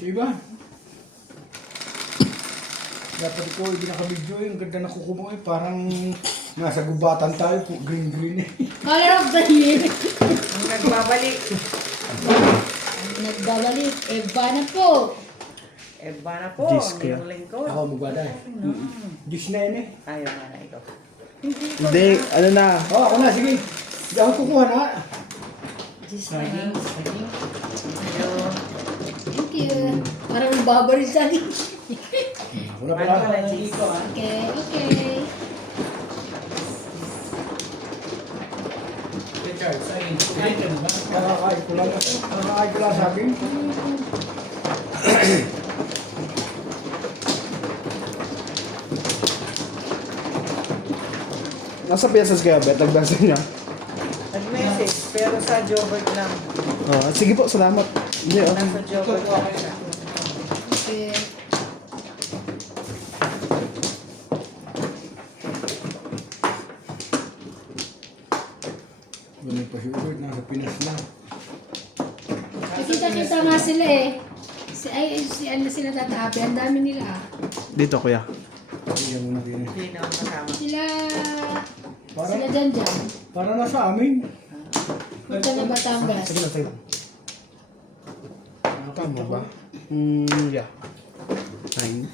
Sa iba. Dapat ko hindi naka-video yung ganda na kuko mo eh. Parang nasa gubatan tayo. Green eh. Color of the year. Ang nagbabalik. Nagbabalik. Eba na po. Eba na po. Diyos Ang ko. iyong lingkod. Ako magbada eh. Diyos na yun eh. Ayaw nga na ito. Hindi, ano na. Oh, ako na. Sige. Hindi ako kukuha na. Diyos na yun. Ayaw. Thank you. Parang babalik sa akin. Wala Paano pala. ka na, Jis? Okay, okay. Nakakain ko lang. Nakakain ko lang sa akin. Nasa piyasas kaya, Bet? Nagdansa niya. Nag-message, pero sa Jobert lang. Oh, sige po, salamat. Hindi, okay. Nasa Jobert lang. Okay. Ganun pa si Ubert. Nasa Pinas na. Nakita-kita nga sila eh. Si ano sila tatabi. Ang dami nila ah. Dito, kuya. Iyan mo na din eh. Hindi na ako kasama. Sila... Para, Sila dyan. para nasa amin. Punta na Batangas. Sige lang, sige lang. Tama ba? Yeah. 9.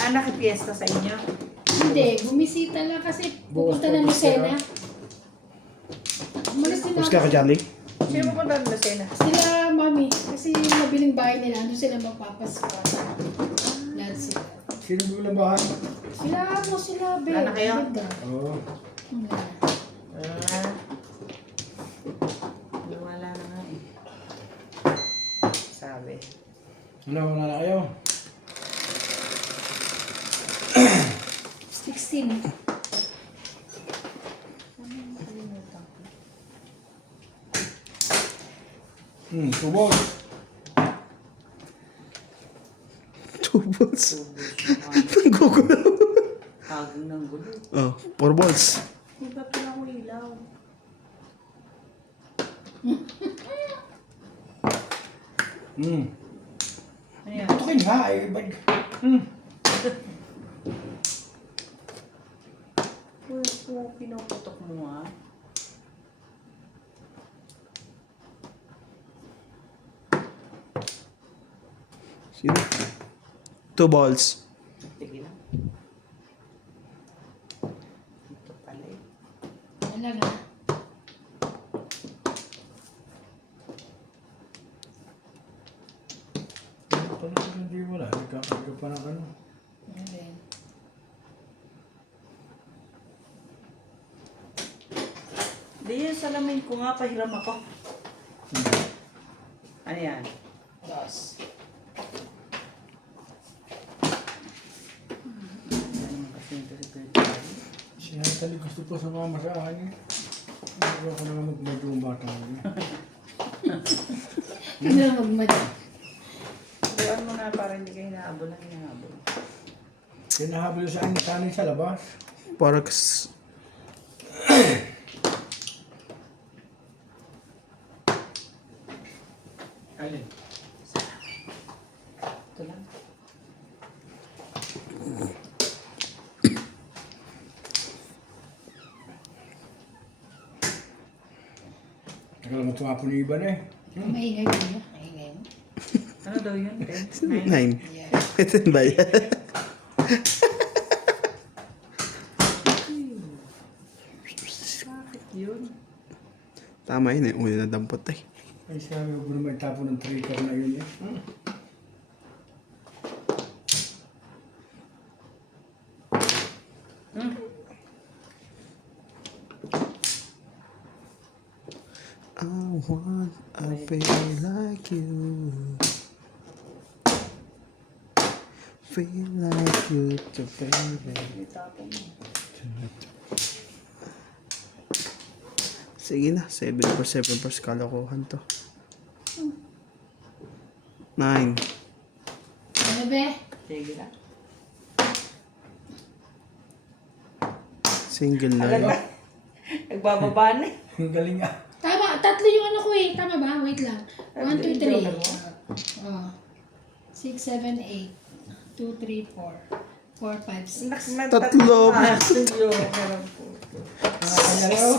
Ah, nakipiesta sa inyo? Hindi, bumisita lang kasi pupunta na Lucena. Umalis din Tapos ka, ako. Charlie? Sino mo punta na Lucena? Sila, mami. Kasi yung mabiling bahay nila, andun sila magpapasko. Lahat sila. Sino bilang bahay? Sila, sila, be. Wala na kayo? Ganda. Oo. Wala. Ah. Wala na nga eh. Sabi. Wala na kayo. 16. Tubos. Tubos. Gugulo. Hagang ng gulo. Oh, 4 balls. Di ba pala ko ilaw? Ano yan? Tutukin nga eh. Kung pinuputok mo ah. Sino? 2 balls. Sige lang. Ito pala eh. Wala nga. Hindi wala. Nagkakaga pa ng ano. Wala. Di yung salamin ko nga, pahiram ako. Ano yan? Dos. Ano naman kasi ito si Kuya? Si Natalie gusto pa sumama sa akin eh. Hindi ako na magmadyo ang bata ko eh. Hindi na magmadya. Buwan mo na para hindi kayo hinahabol ng hinahabol. Sinahabol sa akin sa akin sa labas. Para kas... Alin? Ito lang. Tagal mo tumapon yung iba na eh. Maingay mo niya. Maingay mo. Ano daw yun? 10? 9. Yeah. Ito ba yan? Bakit yun? Tama yun eh. Uli na dampot eh. Ay sabi ko naman tapon ng trigger na yun eh. I want a baby like you. Feel like you to baby. Itapon mo. Sige na, 7 per 7 per kalokohan to. 9. Ano be? Sige lang. Single Alam line. na. Nagbababa na eh. Ang galing ah. Tama, tatlo yung ano ko eh. Tama ba? Wait lang. 1, 2, 3. Oh. 6, 7, 8. 2, 3, 4. 4, 5, 6. Tatlo. Tatlo. Meron po. Mga kanyalaw.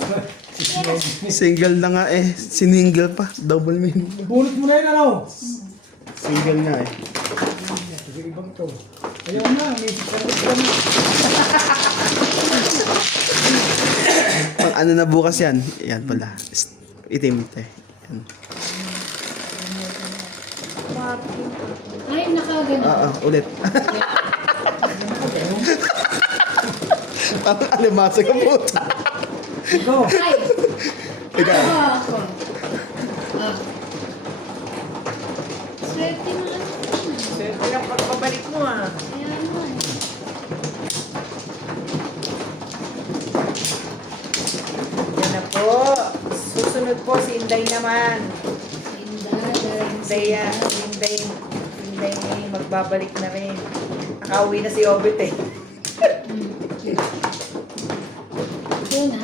Single na nga eh. Siningle pa. Double meaning. Bunot mo na yun, ano? Single nga eh. Sige, ibang to. Ayaw na, may sarap ka na. Pang ano na bukas yan? Yan pala. Itim ito eh. Yan. Ay, nakagano. Ulit. Parang alimasa ka puta. Ikaw. Ay! Ikaw. Ako. Ah. Swerte na lang. Swerte lang pagpabalik mo ah. Kaya naman. Yan na po. Susunod po si Inday naman. Inday yan. Inday magbabalik na rin. Nakauwi na si Obit eh. Doon na.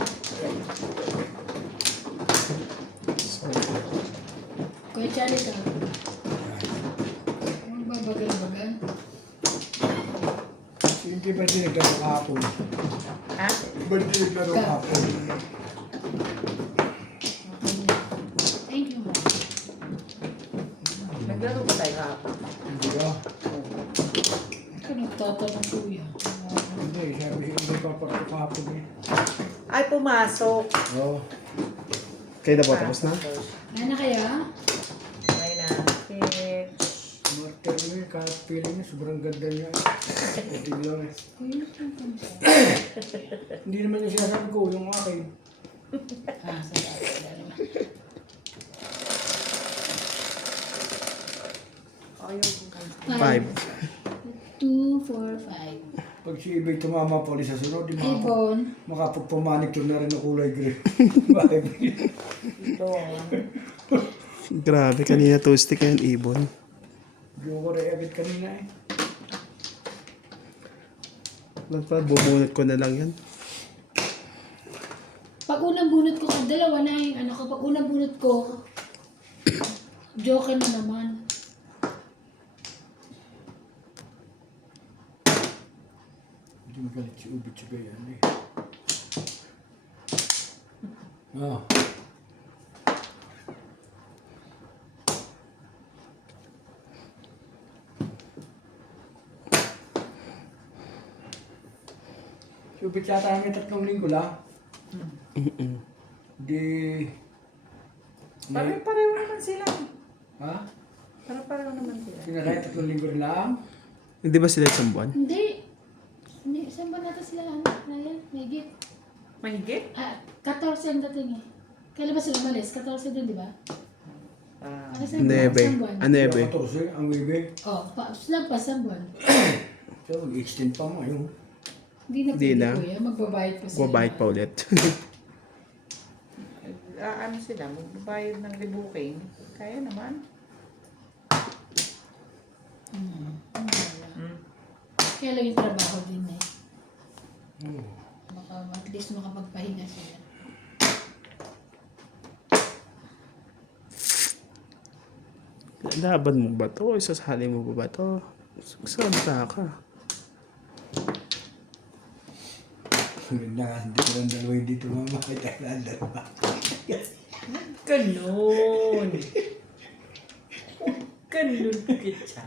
Kuya Charlie ka. Magbabagal-bagal. Hindi ba din naglaro kahapon? Ha? Ba din naglaro kahapon? Thank you, Mom. Naglaro ba tayo kahapon? Hindi ah. Ikaw nagtatanong kuya. Hindi, sabi hindi pa pa kahapon eh. Ay, pumasok. Oo. Kayo na po, tapos na? Ano na kaya? May nakit. Martel mo eh, kahit feeling niya, sobrang ganda niya. Puting lang eh. Kuya, ito Hindi naman yung sinasabi ko, yung akin. Ah, sa naman. Ayaw ko kayo. 5. 2, 4, 5. Pag si Ibay tumama pa ulit sa sunod, di Ibon. makapagpamanicure na rin ng kulay green. Bakit? Ito ah. Grabe, kanina toasty ka yan, ibon. Hindi ko rin agad kanina eh. Bubunot ko na lang yan. Pag unang bunot ko, dalawa na yung ano ko. Pag unang bunot ko, joke na naman. Hindi magalit si Ubit si Bayan eh. Ah. Si Ubit yata may 3 linggo lang. Di... Pareho naman sila. Ha? Pareho naman sila. Pinakaya 3 linggo rin lang. Hindi ba sila isang buwan? Hindi. Hindi. Saan ba natin sila? Ano? Ryan? Megit? Mahigit? Ah, 14 ang dating eh. Kailan ba sila umalis? 14 din, di ba? Ah. Ano isang buwan? Nebe. Isang buwan. Nebe. 14, ang wibe. Oh, sila pa isang buwan. So, mag-extend pa mo yung... Hindi na Hindi pwede na. kuya. Magbabayad pa sila. Babait pa ulit. Ano sila? Magbabayad ng rebuking. Kaya naman. Kaya lang yung trabaho din eh. Oh. Baka at least makapagpahinga sila. Laban mo ba to? Isasali mo ba to? Saan ka? Hindi ko lang dalawa dito mama. Kaya lang dalawa. Ganun. Ganun kita.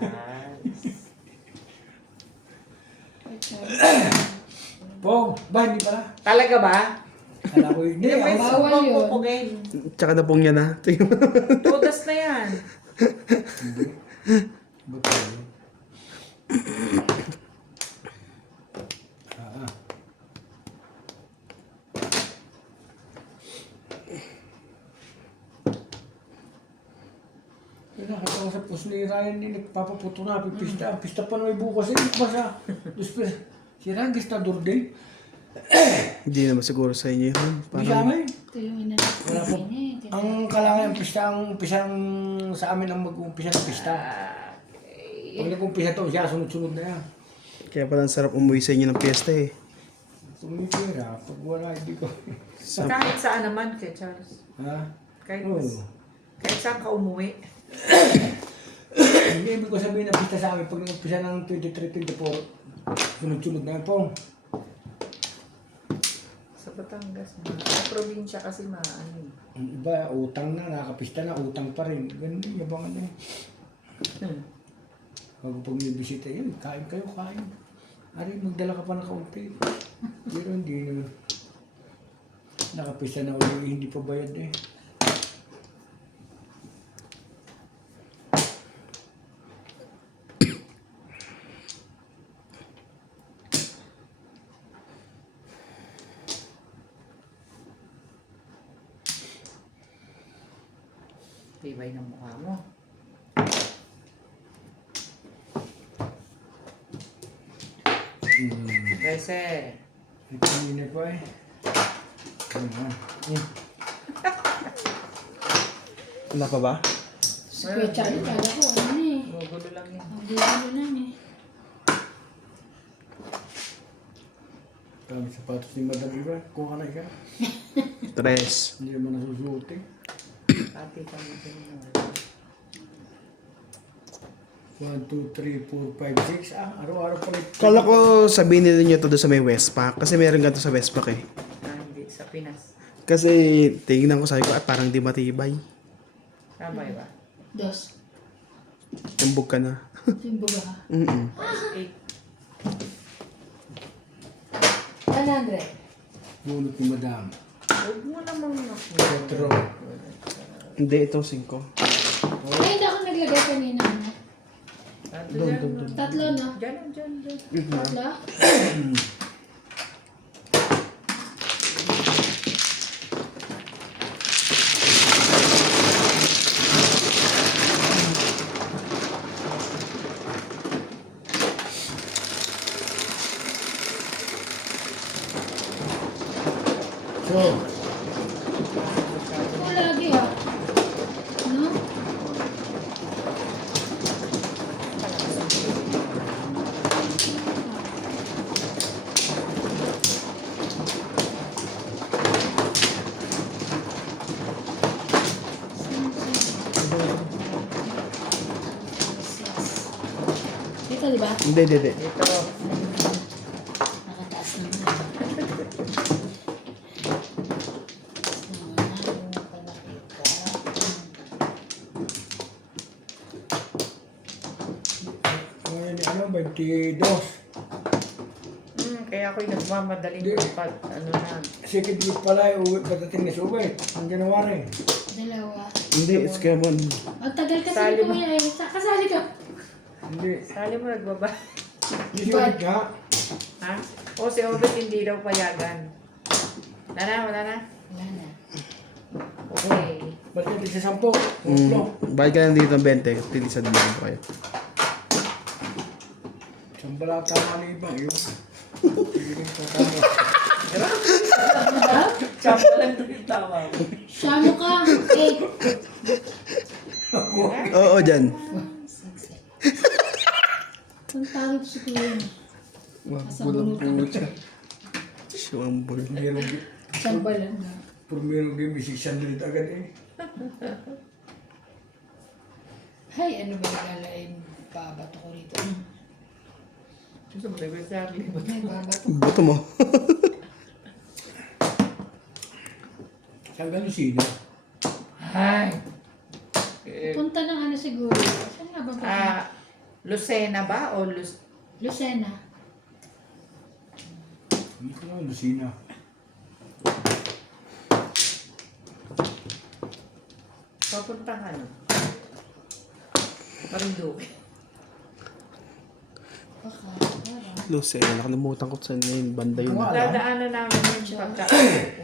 Pong, ba hindi pala? Talaga ba? Kala ko hindi. Hindi, may Ako bawal subang yun. pupugin. Tsaka na pong yan ha. Tingnan mo. Todas na yan. Ba't yun? Ah. Yun na, katawang sa pus ni Ryan ni nagpapaputo na, pipista. Ang pista pa na may bukas eh. Ba siya? Si Ryan, gistador din. Hindi naman siguro sa inyo yun. Hindi Parang, sa amin. Ito yung inanak Wala po. niya eh. Ang kailangan yung pista, ang umpisa sa amin ang mag-umpisa ng pista. Pag nag-umpisa to, siya sunod-sunod na yan. kaya parang sarap umuwi sa inyo ng piyesta eh. Kung may pera, pag wala, hindi ko. Kahit saan naman, kay Charles. Ha? Kahit, Oo. kahit saan ka umuwi. Hindi, ibig ko sabihin na pista sa amin pag nag-umpisa ng 23-24, sunod-sunod na yan po. Sa Batangas na. Sa probinsya kasi maano eh. Ang iba, utang na, nakakapista na, utang pa rin. Ganun din, yabangan na eh. Bago pag may bisita yun, kain kayo, kain. Ari, magdala ka pa ng kaunti. Pero hindi naman. Nakapista na uli, hindi pa bayad eh. Tibay ng mukha mo. Kasi, Ito yun eh pa eh. Ano nga? Wala pa ba? Si Kuya Charlie, kala ko, ano na eh. gugulo lang yun. Ang gulo na eh. Kami sapatos ni Madam Iba, kuha ka na ikaw. 3. Hindi naman nasusuotin. Pati kami din. 1, 2, 3, 4, 5, 6. Araw-araw pala. Kala ko sabihin nila nyo to doon sa may Westpac. Kasi meron ganito sa Westpac eh. Hindi, sa Pinas. Kasi tingnan ko sabi ko, parang di matibay. Tama ba? Dos. Tumbog ka na. Yung buga ka. 8. 100. Bunot ni Madam. Huwag mo namang Petro. Hindi, ito 5. Ay, hindi ako naglagay kanina. No? Doon. Tatlo na. Diyan. Tatlo? So, Oo, lagi ah. No? Dito, di ba? Hindi. Ito. Nakataas naman. ngayon ano, 22. Kaya ako'y nagmamadali Hindi. pag ano na. Second week pala, uwi, patating na subay. Ang January. Dalawa. Hindi, it's Kevin. Ang tagal kasi Sali ni mo. Kuya eh. Kasali ka. Hindi. Sali mo nagbaba. Hindi si Ulit nga. Ha? O si Obet hindi daw payagan. Wala na. Wala na. Okay. Ba't natin sa 10? Bayad ka lang dito ng 20. Tilisan mo kayo. Isang balata nga na iba. Yun. Piling ko tama. Tsaka lang yung tawa mo. Shamo ka. 8. Oo, dyan. Ang tarot si Kuya. Walang puta. Siyambol. Merong, Isang balan na. puro merong game, 600 agad eh. Hay, ano ba nagalain? Babato ko rito. Gusto mo tayo Charlie? Ay, babato. Buto mo. Saan ganun sino? Ay. Punta ng ano siguro. Saan nga ba ba? Lucena ba o Lucena. Hindi ko naman, Lucina. papuntang ano? Marinduque. Baka. Lucy, nakalimutan ko saan yun. Banda yun. Wala. Dadaanan namin yung pagka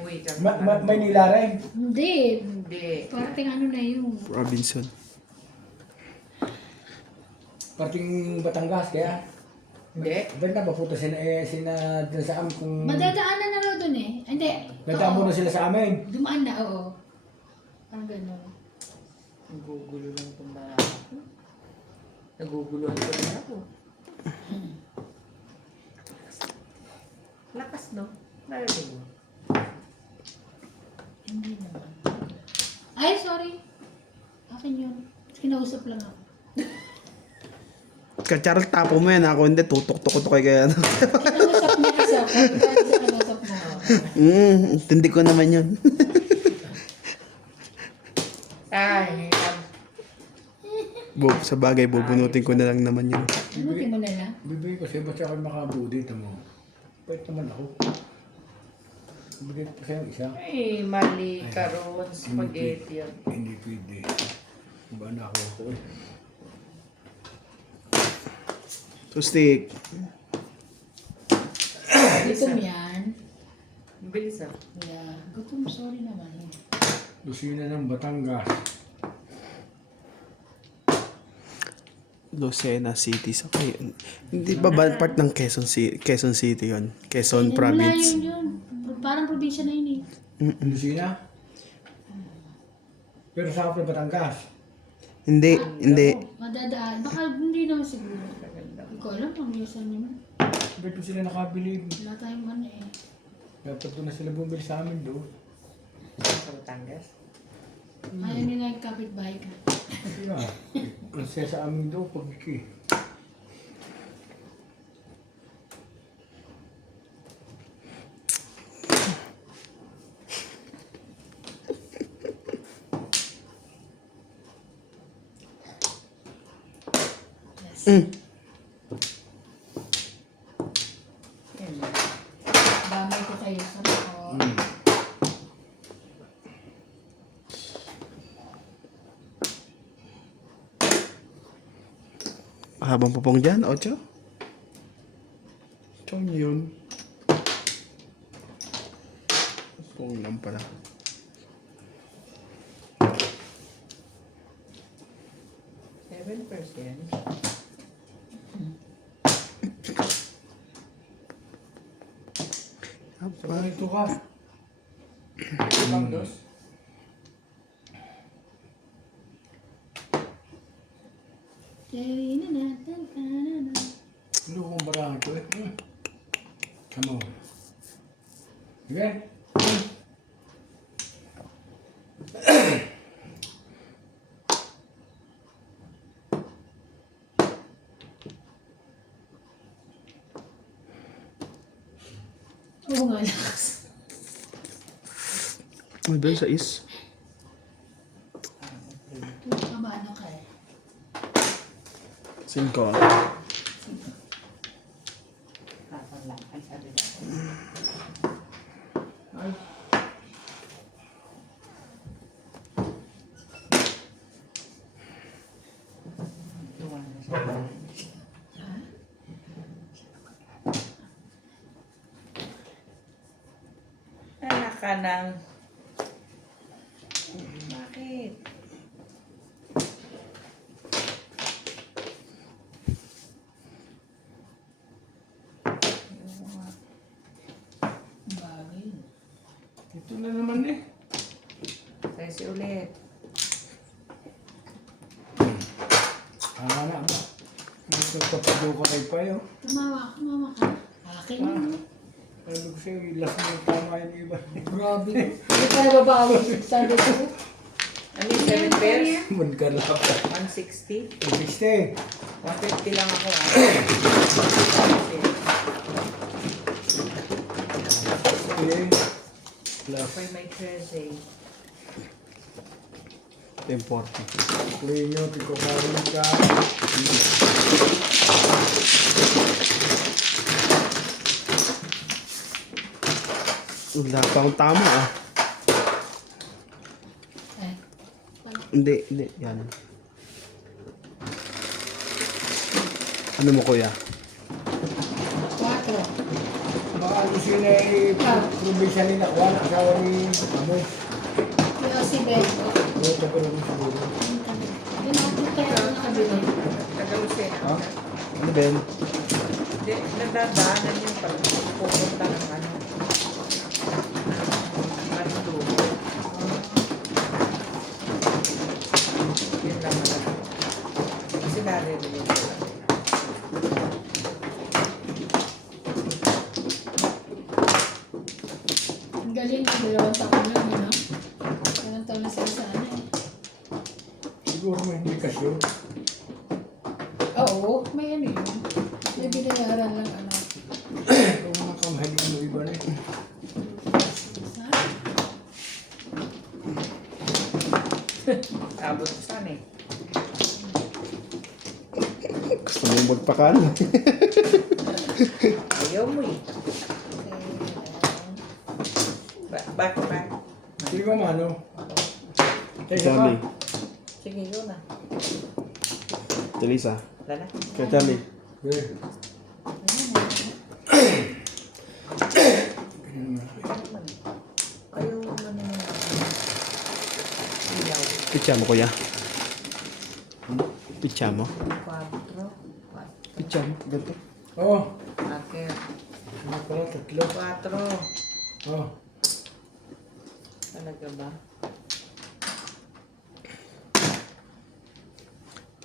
uwi kami. Maynila rin. Hindi. Hindi. Parting ano na yun. Robinson. Parting Batangas, kaya. Hindi. Ba't na ba puta sina dun sa amin kung... Madadaanan na raw dun eh. Hindi. Nadaan mo Oo. na sila sa amin. Dumaan na, oo. Parang gano'n. Nagugulo lang itong mga ako. Naguguluhan ko rin ako. Lakas no? Narinig mo. Hindi naman. Ay, sorry. Akin yun. Kinausap lang ako. Kacharal tapo mo yan. Ako hindi, tutok-tok kaya ano. Kinausap niya kasi ako. Dahil sa kinausap mo. Hindi ko naman yun. Ay, Sa bagay, bubunutin ko na lang naman yun. Ano, di mo na lang? Bibigay ko sa'yo, ba't siya kayo makabudit mo? Pwede naman ako. Bibigay ko sa'yo isa. ay, mali ka ron. Spaghetti yan. Hindi pwede. Iba na ako eh. So, stick. Gutom yan. Bilis ah. Yeah. Gutom, sorry naman. Lusina ng Batangas. Lucena City. So, hindi ba part ng Quezon City yun? Quezon Province. Wala yun. Parang probinsya na yun eh. Lusina? Pero sa ako Batangas. Hindi. Madadaan. Baka hindi naman siguro. Hindi ko alam kung yusan naman. Ba't doon sila nakabili? Wala tayong ano eh. Dapat doon na sila bumili sa amin doon. Sa Batangas. Ayaw nila yung kapitbahay ka. Kasi nga, ang saya sa amin doon pag iki. Yan. Damay ko kayo sa ako. Habang pupong dyan, Ocho? Chong yun. Pupong lang pala. Seven percent. Sa ganito ka. Ibang dos. Yay, na. Ano kong barahan ko eh? Come on. Sige. Oo nga lakas. May bell sa is. Kabano ka eh. 5. Tapang lang. Ay, sabi na. Ay. Tuwa na siya. Anak ka ng... Bakit? Bagay. Ito na naman eh. Sesi ulit. Tama na ba? Gusto ko pa kay Payo. Tumawa ka. Akin yun. Sabi ko sa'yo, last mo tama yung iba. Grabe. Hindi ka nababawi. Sabi ko. Ano yung 7 pairs? Magkalap. 160? 60. 150 lang ako ah. Okay. Plus. May may Thursday. 1040. Play nyo, tiko karin ka. Wala pa akong tama ah. Eh. Hindi. Yan. Ano mo kuya? 4. Baka ano sila eh, probinsya nila. Wala, asawa ni Amos. Kaya si Bego. Ito ko lang siguro. Yun natin tayo na kabili. Tagalusin. Ha? Ano Ben? Hindi, nagdadaanan yung pag pupunta ng ano. Mandu. Yun lang naman. Kasi naririnig ko lang. Ang galing na 2 taon lang, no? 2 taon na sila sa ano eh. Siguro may hindi ka sure. Oo, may ano yun. May binayaran lang ano. Kung mga kamahalin mo iba na eh. Abot ko sana eh. Gusto mo magpakan? Ayaw mo eh. Back. Sige ka mano. Kaya isa pa. Charlie. Sige, yun na. Telisa. Lala. Kaya Charlie. Okay. Ayaw mo na ilaw. Pitcha mo, kuya. Pitcha mo. 4. Pitcha mo. Ganito. Oh. Bakit? Ano pala? 3. 4. Oh. Talaga ba?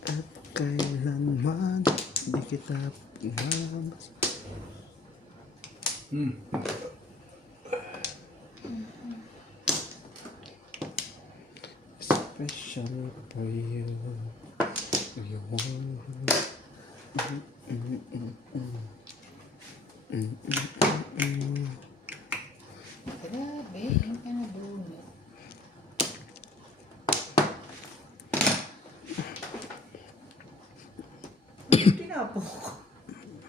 At kailanman di kita pinabas. Special for you. You Grabe, yung ka na bunot. Tinapo ko.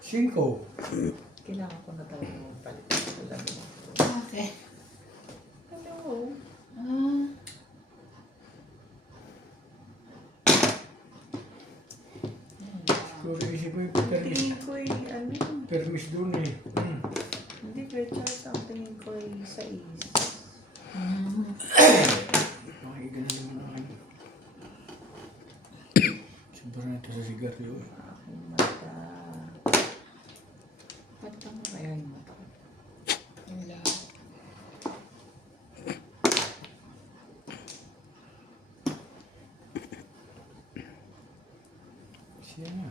5. Kailangan ko na talaga magpalit. Talaga. Okay. Hello. Ah, Kung isip mo yung permis. Tingin ko ay ano. Permis dun eh. Hindi, Kuya Charles, ang tingin ko ay 6. Makikigan na naman akin. Sobra na ito sa sigarilyo eh. Aking mata. patang Kaya yung mata ko. yung lahat. Siya na.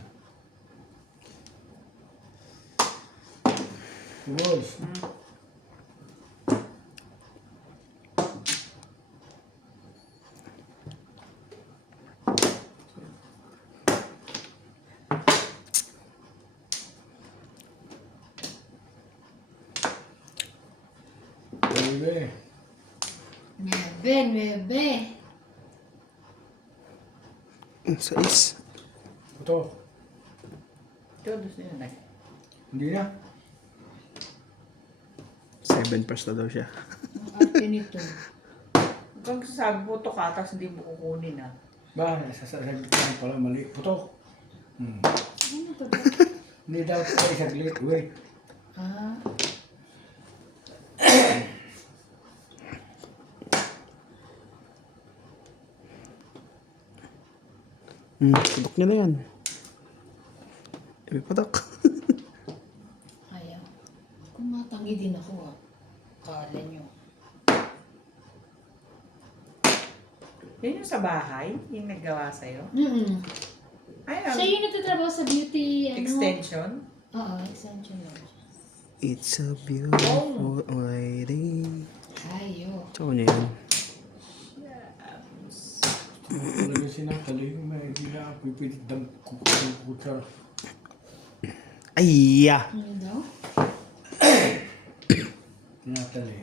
Boys. Baby. Nuebe. Sais. Ito. Ito, gusto nyo na. Hindi na. 7 pers na daw siya. Ang arte nito. Kung sasabi mo ito ka, tapos hindi mo kukunin ah. Ba, sasaglit lang pala mali. Putok. Ano to ba? Hindi daw tayo saglit. Wait. Ah, Putok niya na yan. May putok. ayaw. Kumatangi din ako ah. Kala nyo. Yun yung sa bahay, yung naggawa sa'yo. Ay, Siya yung nagtatrabaho sa beauty, ano? extension. Oo, extension lang. It's a beautiful lady. Ayo. Tsaka niya yan. Talaga sinakali. May hindi na pipilit dam kukuta. Ay, ya. Ano daw? Tinatali.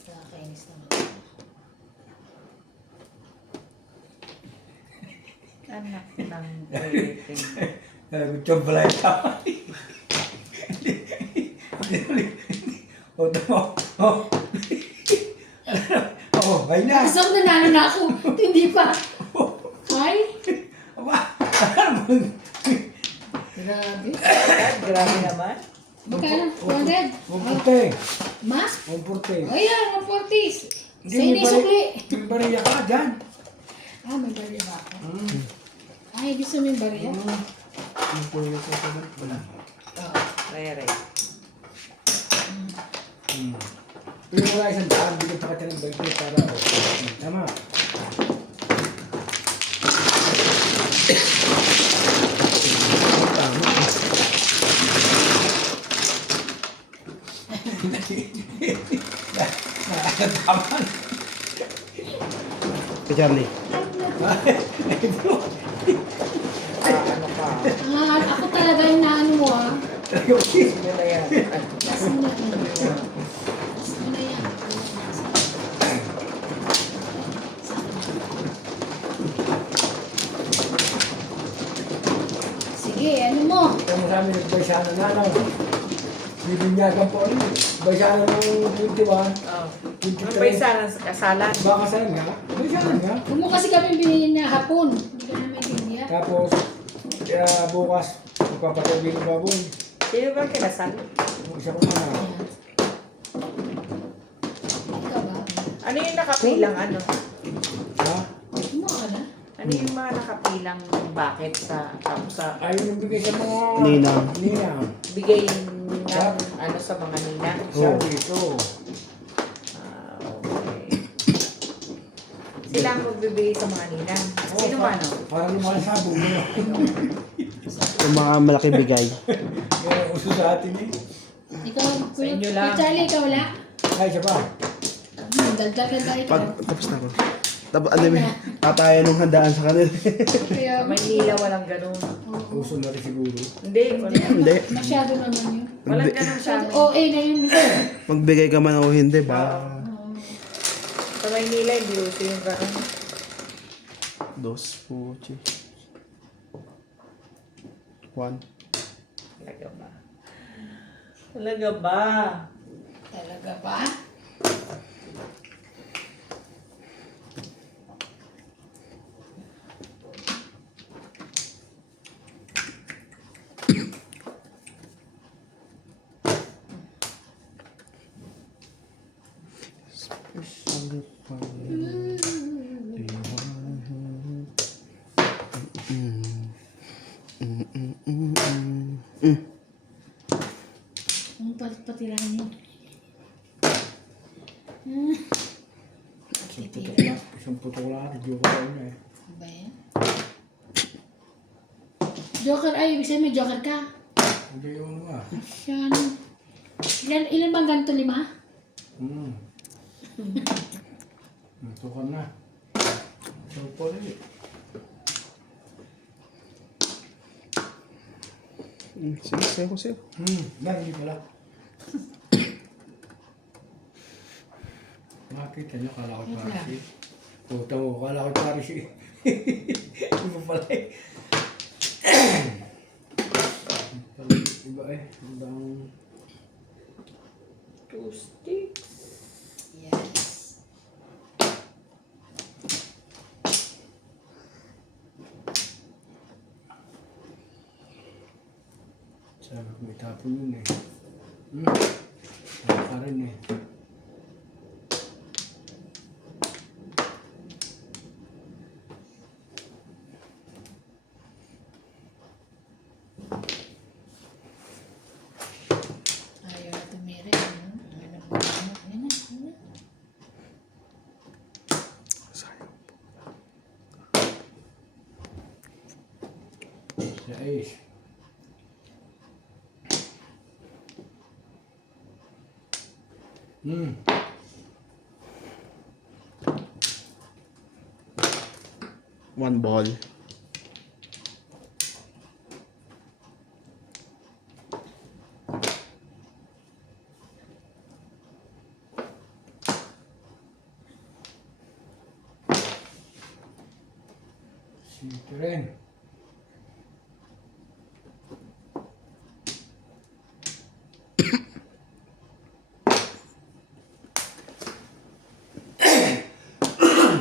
Nakakainis naman. Anak ng rating. Gusto balay tama. O, tama. O. O, ay na. Gusto ko nanalo na ako. Hindi pa. Ay? Aba. Grabe. Grabe naman. Magkano? 100? 140. Mas? 140. O yan, 140. Hindi, Sa may inisukli. May bariya ka dyan. Ah, may bariya ba ako? Ay, gusto mo yung bariya? Yung puno ko sa wala. Oo. Rere. Pero wala isang daan, bigyan pa kita ng 20 para o. Tama. Nakakataman. Kay Charlie. Ang Ano ka? Ako talaga yung naano mo ah. Ano na yan? Gas mo na yan. Gas mo na yan. Sige, ano mo? Kaya marami nagbaysana na lang. Bibinyagan po rin. Baysana ng 21. Oh. Ano ba yung sana sa kasalan? Baka saan nga? Baysana nga. Huwag mo kasi kami binili na hapon. Hindi ka na maintindihan. Tapos, bukas, magpapatawin ng baboy. Sino ba kinasal? Yung isa ko na. Ikaw ba? Ano yung nakapilang ano? Ha? Kumuha ka na? Ano yung mga nakapilang bakit sa tapos sa Ayun yung bigay sa mga... Ninang. Ninang. bigay ng ano sa mga ninang? Sabi ito. Ah, okay. Sila ang magbibigay sa mga ninang. Sino ba no? Parang yung mga sabong mo. Yung mga malaki bigay. Yung uso sa atin eh. Ikaw, Sa inyo lang. Charlie, ikaw wala? Ay, siya pa. Dagdagan tayo ikaw. Tapos na ako. Tapos ano ba? Tatayan ng handaan sa kanila. Kaya, Maynila walang ganun. Uso na rin siguro. Hindi, wala. Hindi. masyado naman yun. Walang ganun siya. OA na yun. Magbigay ka man o hindi ba? Sa Maynila, hindi uso yung ganun. Dos, puchi. 1. Talaga ba? Talaga ba? Talaga ba? Ang patirahan niyo. Isang puto ko lang. Joke ko lang eh. Ba yan? Joker, ay, ibig sabihin may joker ka. Hindi yung nga. Yan. Ilan bang ganito? 5? Ito ka na. So, po rin eh. Sige, sayo ko sa'yo. Hindi pala. Makita niyo, kala ko pare si... Puta mo, kala ko pare si... Hindi mo pala eh. Iba eh. Ibang... 2 sticks. Yes. Sabi ko, itapon yun eh. Tama ka rin eh. Ayaw na tumiri. Ano? Ano ba? Ano na? Ano na? Sayang. Sa Ace. One ball. Sito rin.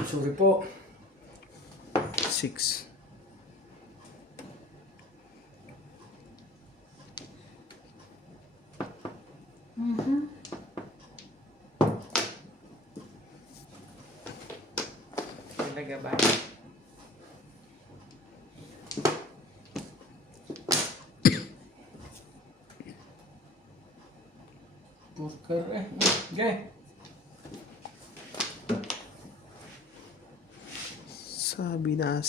Sorry po. 6. Talaga ba? Porker eh. Okay. Sabi na.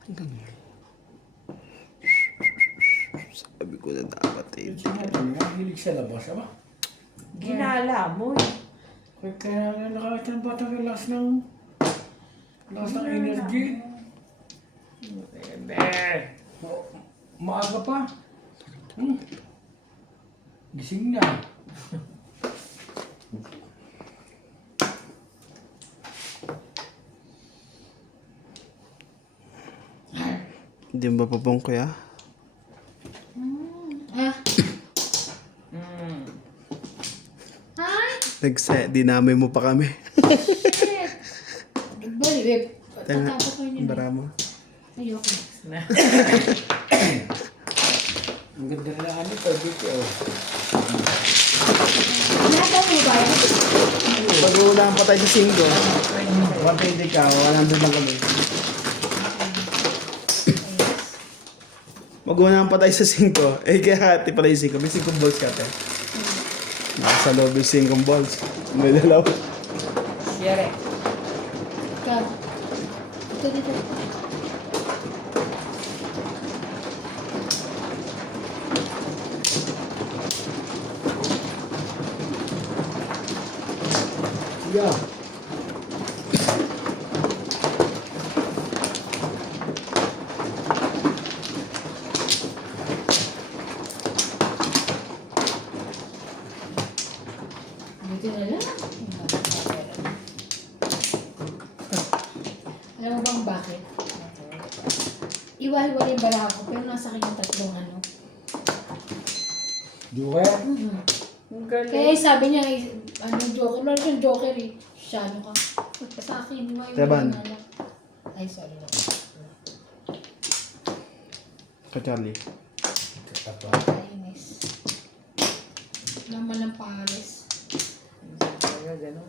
Hanggang ngayon. Sabi ko na dapat eh. Sinabi nga, hilig sa labas, ba? Ginala mo eh. Kaya nga nakakita ng batang relax ng Lakas ng energy. Bebe. Maaga pa. Gising na. Hindi mo ba papong kuya? Ah, Mm. hi! Dinamay mo pa kami. Shit! Balik, Tanga, tatapos ko yun. bara mo. Ayoko. Ang ganda na ano ito. Dito oh. Nataw mo ba yan? Pag-uulaan pa tayo sa 5. Kapag ka, 100 lang kami. Mag-uulaan pa tayo sa 5. Eh, kaya hati pala yung 5. May 5 balls ka, te. Nasa loob yung 5 balls. May dalaw. Yare. Ikaw. Ito dito. Yeah. Dito na lang. Alam mo bang bakit? Iwa-iwalay yung bala ko, pero nasa akin yung tatlong ano. Joker. Ang galing. Kaya sabi niya, ano, joker. Wala siyang joker eh. Siya, ano ka? Sa akin, iwa-iwalay Teban. na lang. Ay, sorry na. Ka-Charlie. Kainis. Naman ng Paris. Kaya gano'n.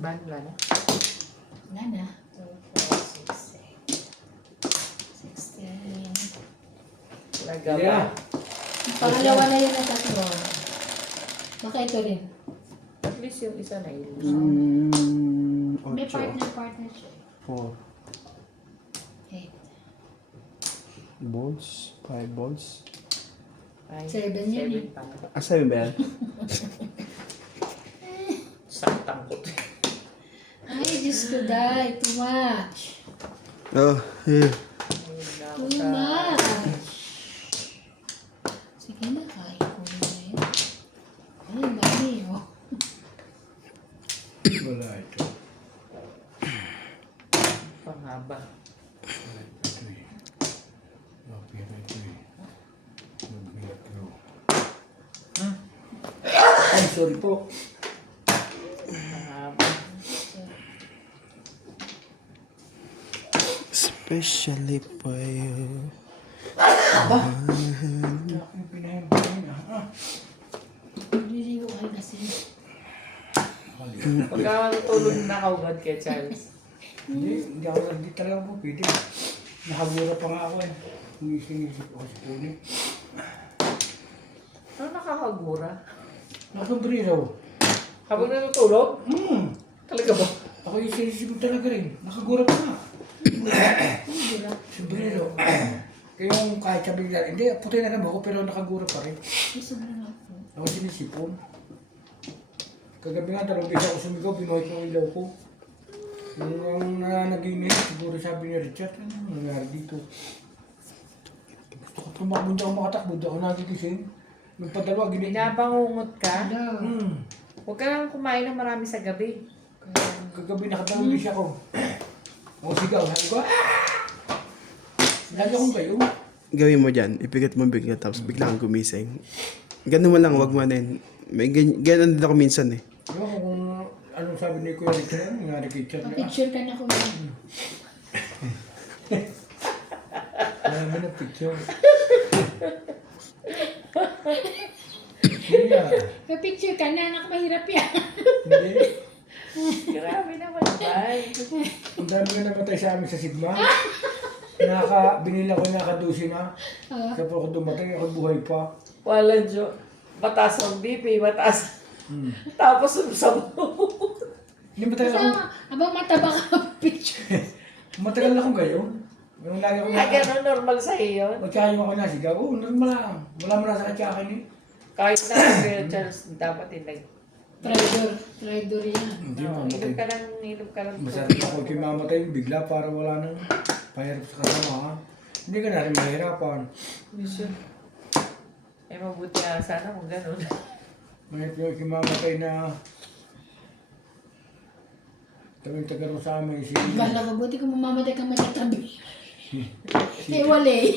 Ban, ban. Wala na. 2, 4, 6, 16. Talaga Yeah. ba? Pangalawa na yun na tatlo. Baka ito rin. At least yung isa na yun. May partner siya. 4 8. balls. 5 balls. Ay, 7 yun eh. 7 pa nga. 7 ba yan? Saktang ko. Ay, Diyos ko, dahil. Too much. Oh, yeah. Too much. Sige na, kain ko na yun. Ay, ang dami, oh. Wala ito. Pangaba. Ito eh. Pero ito eh. Mag-metro. Ay, sorry po. Pangaba. Especially for you. Yung pinahin ah. Liligo kayo kasi. Pagka matulog na kaugad kay Charles. Hindi talaga po pwede. Nakagura pa nga ako eh. Sinisip ko si Puni. Ano nakakagura? Nakabriraw. Habang natutulog? Talaga ba? Ako yung sinisip ko talaga rin. Nakagura pa nga. Hindi lang. Si Brilo. Kaya yung kahit sabi nila, hindi, puti na naman ako pero nakagura pa rin. Gusto mo na ako. Ako sinisipon. Kagabi nga, 2 beses ako sumigaw, binuhay ko ang ilaw ko. Yung nanaginip, siguro sabi ni Richard, ano nangyari dito? Gusto ko tumakbo, hindi ako makatakbo, hindi ako nagigising. Nagpadalawa, ginigin. Binabangungot ka? Hmm. Huwag ka lang kumain ng marami sa gabi. Kagabi nakatawag din siya ko. Ako sigaw, sabi ko, "Ah!" Lagi akong kayo. Gawin mo dyan, ipigat mo bigla tapos bigla kang gumising. Ganun mo lang, wag mo din. May ganyan din ako minsan eh. Ewan ko kung anong sabi ni Kuya Richard, nangyari kay Richard na. Picture ka na ko. Marami ng picture. Hindi nga. May picture ka na, anak, mahirap yan. Hindi. Grabe naman ba? Ang dami nga napatay sa amin sa Sigma. Binila ko naka-12 na. Kaya po ako dumatay, ako buhay pa. Wala jo. Mataas ang BP, mataas. Tapos sumsam. Hindi matagal Kasi ako, abang mataba ka picture. matagal akong gayon. Yung lagi akong Ay, gano'n normal sa iyo. Magkain ako nasigaw, normal lang. Wala mo na sa katsakin eh. Kahit na Kuya Charles, dapat hindi. Traitor yan. Hindi Inom mamatay. ka lang, inom ka lang. Masarap ako kimamatay bigla para wala nang pahirap sa kasama. Ha? Hindi ka na rin mahirapan. Mission. Eh, mabuti nga sana kung ganun. Mahirap yung kimamatay na tawing taga sa amin si Kala ko, buti kung mamamatay ka magkatabi. Eh, wala eh.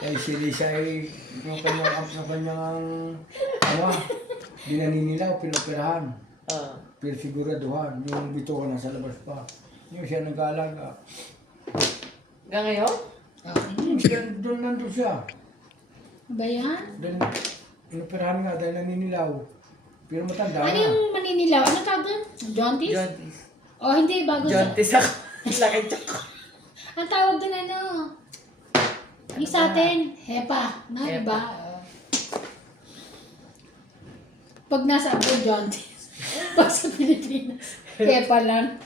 ay si Lisa ay yung kanyang ama dinaninilaw, pinoperahan. Ah. Pero siguraduhan, yung bito ka nasa labas pa. Yung siya nag-aalaga. Hanggang ngayon? Doon nandun siya. Ba yan? Doon, pinoperahan nga dahil naninilaw. Pero matanda Ano na. yung maninilaw? Ano tawag doon? Jaunties? Jaunties. Oh, hindi. Bago sa... Jaunties ako. Laki tsaka. Ang tawag doon ano? Yung sa atin, hepa. Na, Hepa. iba? Pag nasa abroad, jaunties. Pag sa Pilipinas, hepa lang.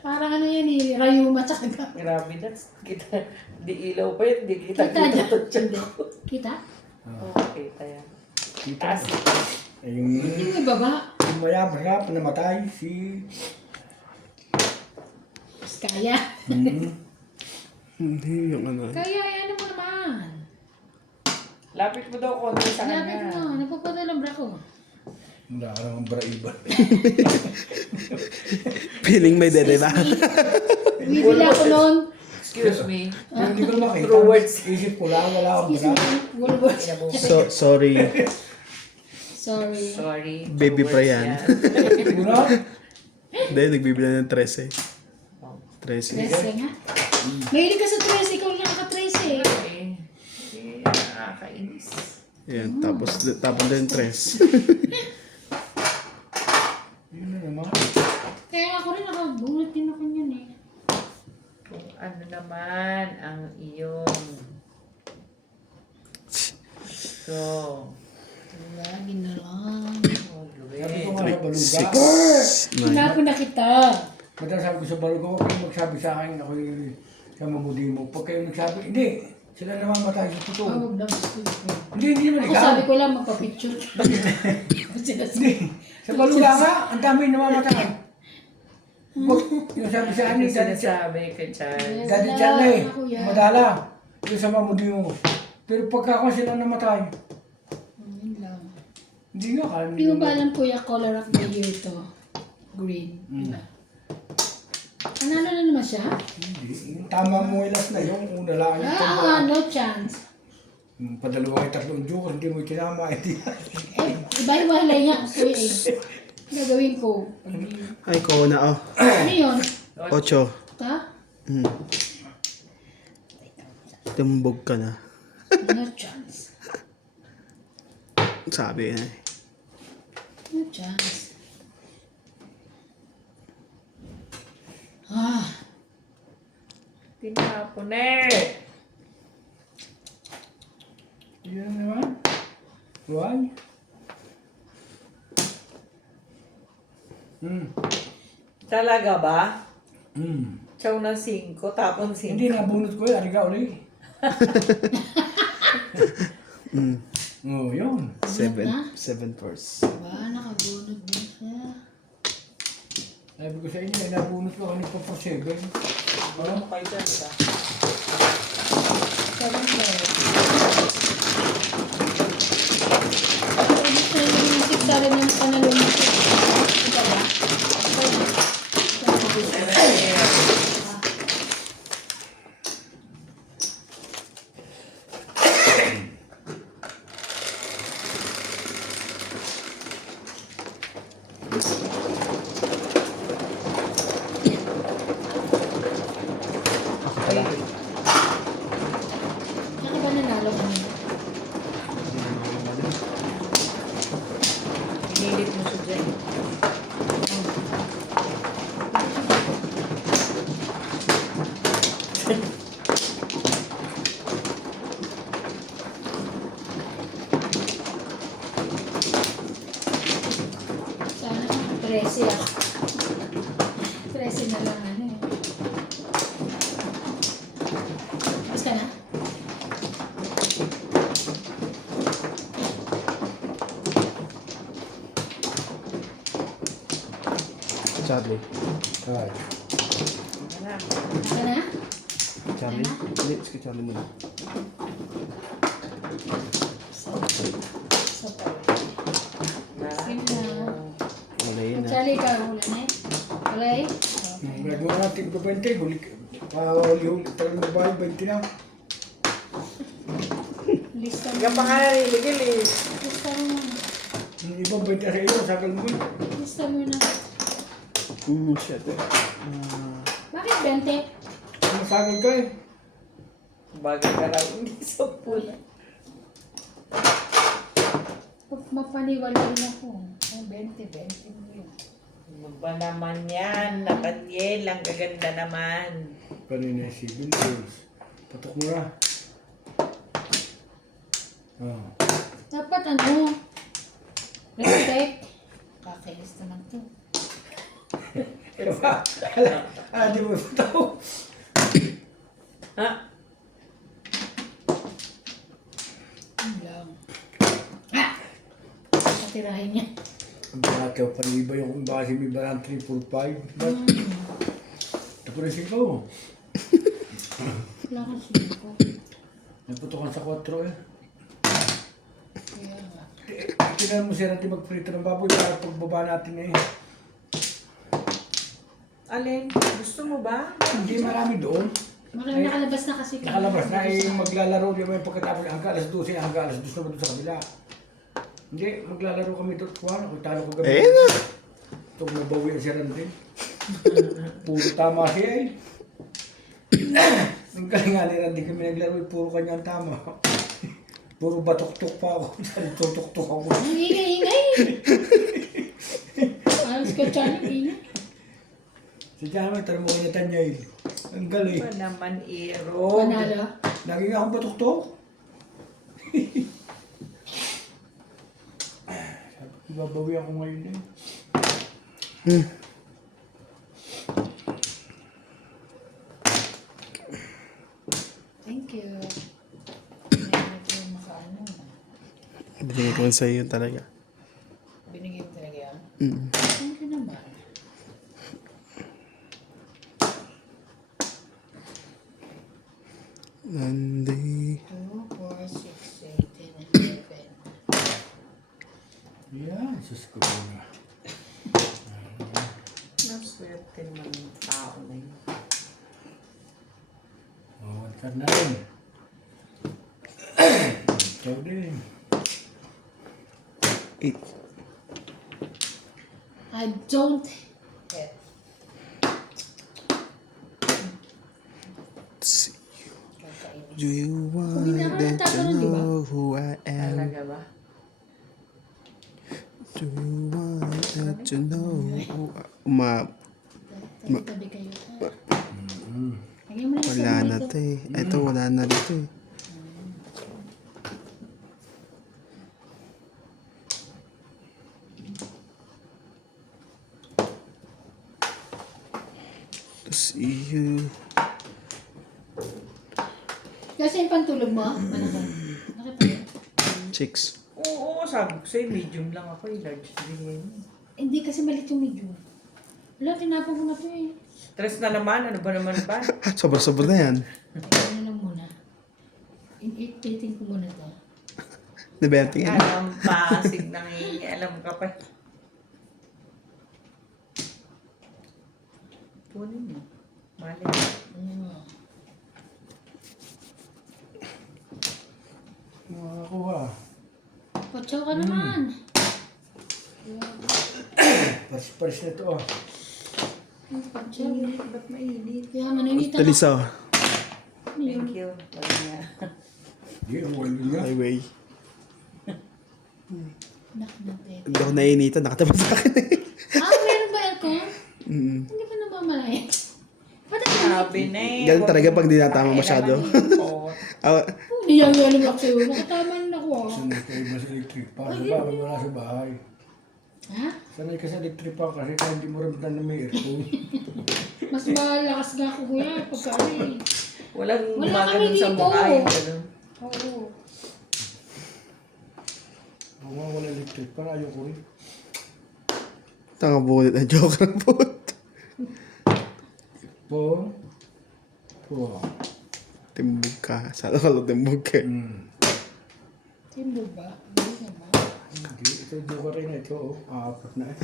Parang ano yan eh, rayuma tsaka. Grabe na. Kita. Di ilaw pa yun. Di kita. Kita niya. Kita. Hindi. Kita? Oo, kita yan. Kita. Taas. Eh, yung Yung ibaba. mayaman nga, namatay si... Kaya. Hindi yung ano. Kaya, ano mo naman. Lapit mo daw konti sa Lapit kanya. mo, napapadalang bra ko. Wala ka naman braiba. Feeling may dede ba? Bibili ako noon. Excuse me. Pero hindi ko makita. True words. Isip ko lang, wala akong Excuse bra. me, Woolworths. So, sorry. Sorry. Sorry. Baby True pa words yan. Muna? Hindi, nagbibili ng 13. Oh. 13. Trese nga. Mahilig ka sa Trese, ikaw lang naka-Trese. Eh, nakakainis. Yan, tapos din 3. Yun na naman. Kaya ako rin nakabunot din ako yun eh. Kung ano naman ang iyong gusto. Lagi na lang. Oh, Sabi ko Gwen. nga sa baluga. 6, 9. Hinapo na kita. Madalas sabi ko sa baluga, huwag kayong magsabi sa akin, ako yung kamamudi mo. Pag kayo nagsabi, hindi, sila namamatay sa totoo. Huwag na. Hindi naman Ako ikaw. sabi ko lang magpa-picture. Hindi. Sa baluga nga, ang dami namamatay. Huwag, yung sabi sa akin, Ano Daddy sinasabi kay Charles? Daddy Chan na eh, madala. Yung sa mamudi mo. Pero pagka ako sila namatay, Yun lang. hindi nga kaya. Hindi mo ba alam kuya, color of the year to? Green. Diba? Panalo na naman siya? Hindi. Yung tama mo ilas na yung una lang. Yung Ah, no chance. padalawa kay tatlong joker, hindi mo kinama. Hindi. Eh, iba-iwalay niya. Kuya eh. Gagawin ko. Ay, ko na oh. Ano yun? 8. Ta? Tumbog ka na. No chance. Sabi na eh. No chance. Ah, Tinapon eh. Yan naman. Why? Talaga ba? Chow ng 5, tapon 5. Hindi nabunot ko yun. Ariga uli. Oh, yun. 7 na? first. ba, nakabunod din siya. Sabi ko sa inyo, nabunot ko kanina pa for 7. Wala mo kayo dyan, diba? 7 players. Pwede sa yung 6 sa rin yung panalo mo. Ito ba? Saka ba nanalo ka niya? Pinilit mo siya dyan. Sana 13 ako. 13 na lang ano eh. Tapos ka na? Charlie. Ay. Wala. Ano na? Charlie? Hindi, si Charlie muna. So, Sim na. Wala yun na. Charlie, ikaw hula na eh. Wala eh. Nagawa natin ko 20, huli talagang babae, 20 na. Lista mo. Hanggang pa nga naliligil eh. Lista mo na. Yung iba 20 sa iyo, sakal mo. Lista mo na. Shit eh. Bakit 20? Masakal ka eh. Bagay ka lang hindi sa pool. Mapaniwala rin ako. 20 mo yun. Ano ba naman yan? Nathaniel, ang gaganda naman. Kanina 7 days. Patok mo na. Oh. Dapat ano? Respect. Kakainis naman to. Diba? Di mo ito. Ha? Ang lang. Patirahin niya. Ang bata pa rin iba yung base may ba ng 345. Ba't? Ito ko na sigaw. Wala kang siko. Naputokan sa 4 eh. Kaya nga. Kailangan mo siya natin magprito ng baboy para pagbaba natin eh. Alin? Gusto mo ba? Hindi marami doon. Marami nakalabas na kasi. Nakalabas na eh maglalaro di ba yung pagkatapos hanggang alas 12 hanggang alas 2 naman doon sa kabila. Hindi, maglalaro kami doon. Kuha, talo ko gabi. Eh na. Ito mabawi ang siya rin. Puro tama siya eh. Ang galingan ni Randy kami naglaro, puro kanya ang tama. Puro batok-tok pa ako. Tutok-tok ako. Ang ingay-ingay. Alas ko dyan, ang ingay. Si Jama, tara mo kanya tanya eh. Ang galing. Ba naman iro? Panalo. Lagi nga akong batok-tok. Ibabawi ako ngayon eh. Thank you. Meron ko makaano. Binigay ko sa iyo talaga. Binigay mo talaga yan? Mm. Thank you naman. Nandi. 2, 4, 6, 8, 10, 11. Yeah, sus ko na. Naswerte naman yung tao na yun. Oh, wag na rin. Ikaw din. 8. I don't have. Kakainis. Do you want Hindi na to tatanong, di ba? know who I am? Talaga ba? Do you want to know who Tabi-tabi kayo. Lagyan mo na wala isa na dito. to eh. Ito wala na dito eh. To see you. Kasi yung pantulog mo, malaki. Bakit yun? Chicks. Oo, sabi ko sa'yo, medium lang ako eh. Large din. Hindi kasi malit yung medyo. Wala, tinapon ko na to eh. Stress na naman, ano ba naman ba? Sobra-sobra na yan. Ano lang muna. Ipitin ko muna to. Nabenting yan. Alam pa, signang alam ka pa. Punin mo. Mali. Makakuha. Patsaw ka naman. Paris-paris na ito ah. Patsaw. Ba't mainit? Kaya maninitan ako. Talisa. Thank you. Wala niya. Hindi, wala nga. Highway. Naknatin. Hindi ako nainitan. Nakatapat sa akin eh. Meron ba aircon? Mm. Hindi ba namamalaya? Ba't ang Sabi na eh. Ganun talaga pag di natama masyado. Oo. niyang-yalim ako sa'yo? Nakataman ako ah. Sanay kayo ba sa electric pa? Sa bahay, wala sa bahay. Ha? Sanay ka sa electric pa kasi kaya hindi mo ramdan na may aircon. Mas malakas nga ako kuya pagka ano eh. Walang Wala gumagano'n kami sa dito. mukha yung gano'n. Oo. Kung wala electric pa, ayaw ko rin. Tanga bulit na joke ng put. Po. Po. Timbog ka. Sala ka lang timbog ka. Timbog ba? Hindi naman. Hindi. Ito joke rin ito. Oh. Apat na eh.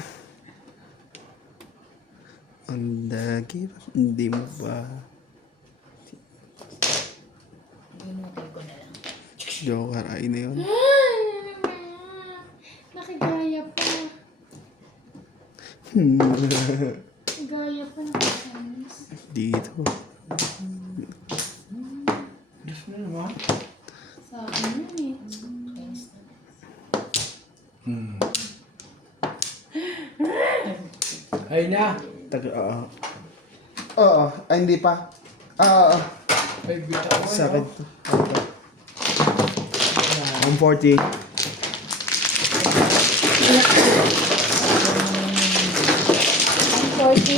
Ang dagi. Hindi mo ba? Binutay ko na lang. Joker. Ay na yun. Nakigaya pa. Nakigaya pa ng Chinese. Dito. Gusto na naman. Sa akin yun eh. Chinese na. Ay na. Taga, oo. Ay, hindi pa. Ay, bitaw ko. Sakit. 148. Ang 40?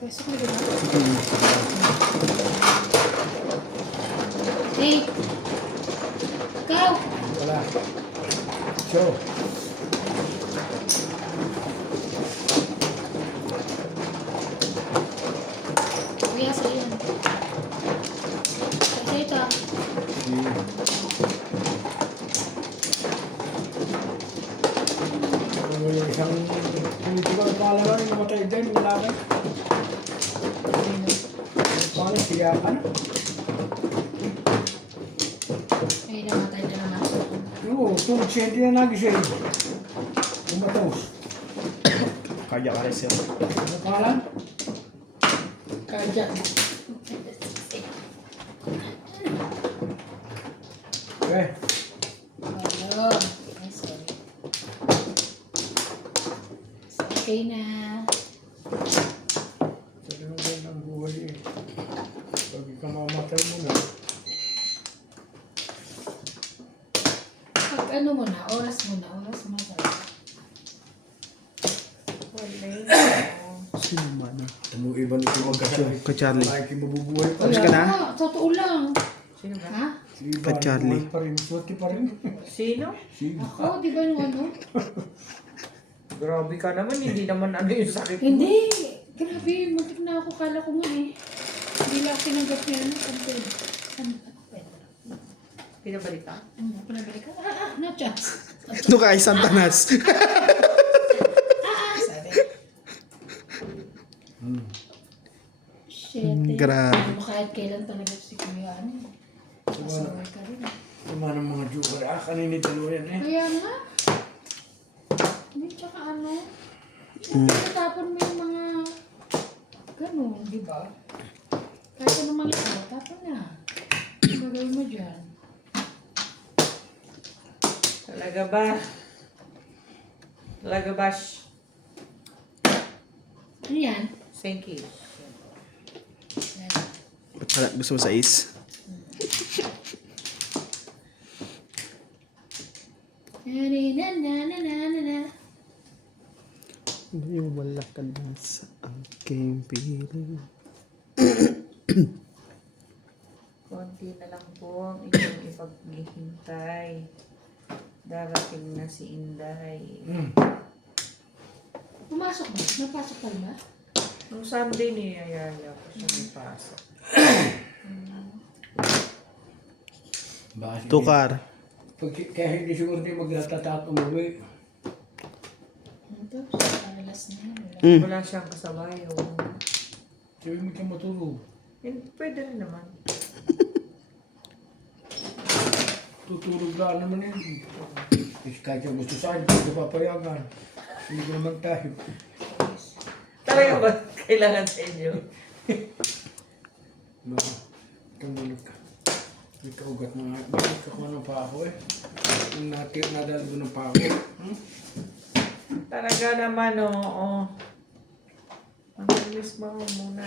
Pasok na diba? Hey! Ikaw! Wala. So. Kuya, sa'yo yan. Sa'yo ito. Yung isang hindi ko pala nga yung namatay din, yung lalaki. Paano siya ka na? Ay, namatay na naman. Oo, tungkol siya hindi na nagising. Umatos. Kaya ka rin siya. Ano pangalan? Kaya. Okay. Hello. Ay, sorry. Okay na. Sa ganun din ang buhay eh. Pag ikaw mamatay mo na, Pag ano mo na, oras mo talaga. Wala yun. Sino man na? ano iba nito magkasakit. Ka Charlie. Ay, mabubuhay pa. Tapos ka na? Ah, totoo lang. Sino ba? Ha? Iba, Ka Charlie. buhay pa rin. Swerte pa rin. Sino? Sige. Ako, di ba nung ano? Grabe ka naman, hindi naman ano yung sakit mo. Hindi. Grabe, muntik na ako. Kala ko nga eh. Hindi lang tinanggap niya. Pinabalik ka? Pinabalik ka? No chance. Ito ka ay Santanas. Sabi. Shit. Grabe. Alam mo kahit kailan talaga si Kuya ano. Pasaway ka rin. Tuma ng mga joker. Kanini dalawa yan eh. Kaya nga. Hindi, tsaka ano. Tapon mo yung mga ganun, di ba? Kahit ano mga ito, tapon na. Ang gagawin mo dyan. Talaga ba? Talaga ba? Ano yan? Thank you. Yan. Ba't pala gusto mo sa is? Na. Hindi wala ka na sa aking piling. Konti na lang po ang inyong ipaghihintay. Darating na si Inday. Pumasok mo? Napasok ka ba? Nung Sunday niyayaya ko siya may pasok. Bakit hindi- Tukar. Kaya hindi siguro hindi maglatata at umuwi. Ito, alas na yan. Wala siyang kasabayo. Sabi mo siya matulog. Pwede rin naman. Tutulog lang naman yan. Kahit yung gusto sa akin, hindi ko papayagan. Hindi ko naman tayo. Talaga ba kailangan sa inyo? Baka, tumulog ka. May kaugat na nga. Bakit ka kuha ng pako eh? Yung nadal ko ng pako. Talaga naman, oo. Ang miss mo muna.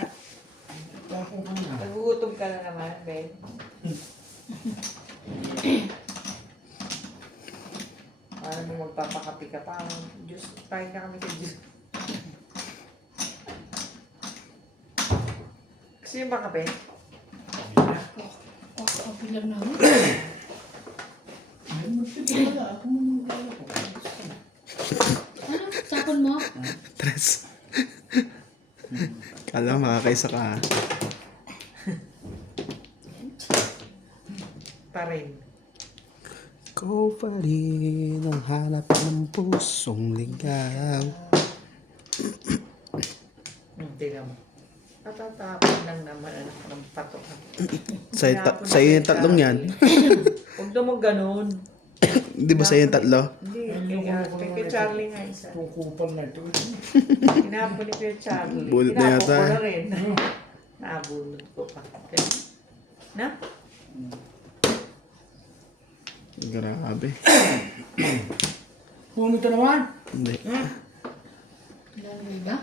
Pako ka na. Nagugutom ka na naman, Ben. Paano mo magpapakapi ka pa? Diyos, tayo na kami sa Diyos. Gusto niyo ba kape? Kape lang namin. Ano? Tapon mo? Tres. Kala mo makakaisa ka ha? Pa rin. Ikaw pa rin ang hanap ng pusong ligaw. Tingnan mo. Patatapon lang naman anak ng patok. Sa'yo yung tatlong yan. Huwag naman ganun. Di ba sa'yo yung tatlo? Hindi. Kay Charlie nga isa. Itong kupal na ito. Inabot ni Kuya Charlie. Bunot na Inabot yata. ko na rin. Nabunot ko pa. Na? Grabe. Puno ito naman. Hindi. Lalo ba?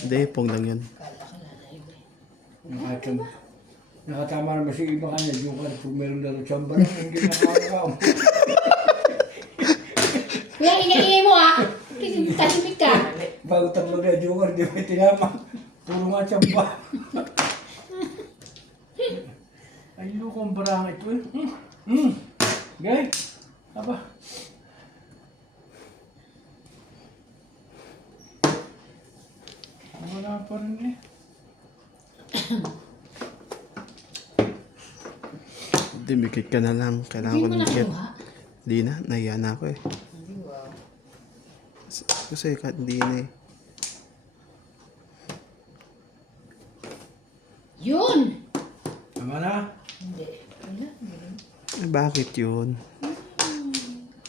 Hindi, pong lang yun. Kala ka lalay ba? Nakatama naman si iba kanya. Yung kung meron na rin siyang barang, hindi nakakakaw. Kuya, ingay-ingay mo ah! Kasi tahimik ka. Bago tatlo na joker, di ba tinama? Puro nga siyang ba? Ay, lukong barang ito eh. Gay, aba. Wala pa rin eh. Dumikit ka na lang. Kailangan Hindi ko mo dumikit. nakuha. Hindi na. Nahiya na ako eh. Hindi wow. Kasi kahit hindi na eh. Yun! Tama na. Hindi. Wala. Eh, bakit yun?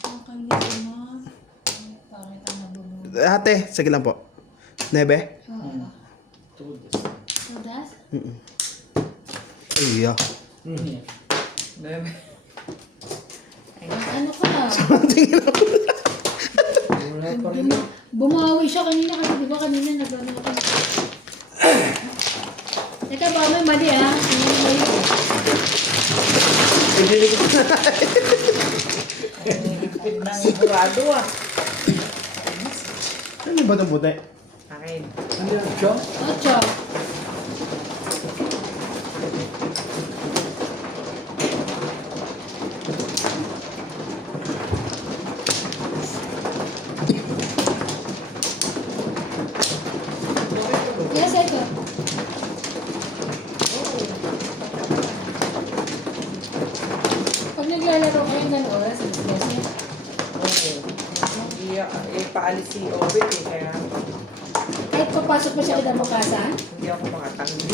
Nakakalimutan mo. Pangit ang nabulong. Ate, sige lang po. Nebe? Oo. Tudas? Ay, yeah. Bebe. Ano ka? Wala pa rin. Bumawi siya kanina kasi di ba kanina nagano ako. Teka ba may mali ah? May mali. Nang sigurado ah. Ano ba itong buti? Akin. Ano yan siya? Ocho. Yes, ito. Pag naglalaro kayo ng oras, yes, Oo. Hindi paalis si Obet eh. Kaya kahit papasok mo siya kinabukasan, hindi ako makatanggi.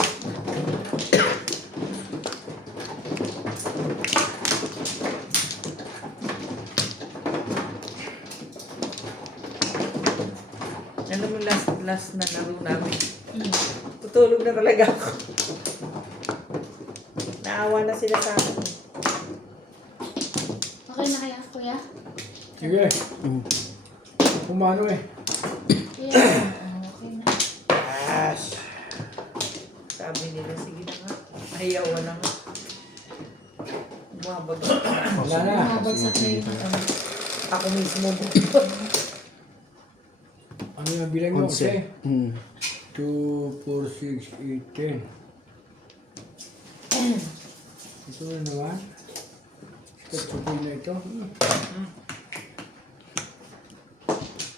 Alam mo, last na laro namin. Tutulog na talaga ako. Naawa na sila sa akin. okay na kaya, kuya? Sige. Kumano eh. Kuya, okay na. Gosh. Sabi nila, sige na nga. Ayaw na nga. Bumabag. Wala na. Mabagsak na yun. Ako mismo. Ano yung bilang mo kasi? 11. 2, 4, 6, 8, 10. Ito na naman. Kapag na ito.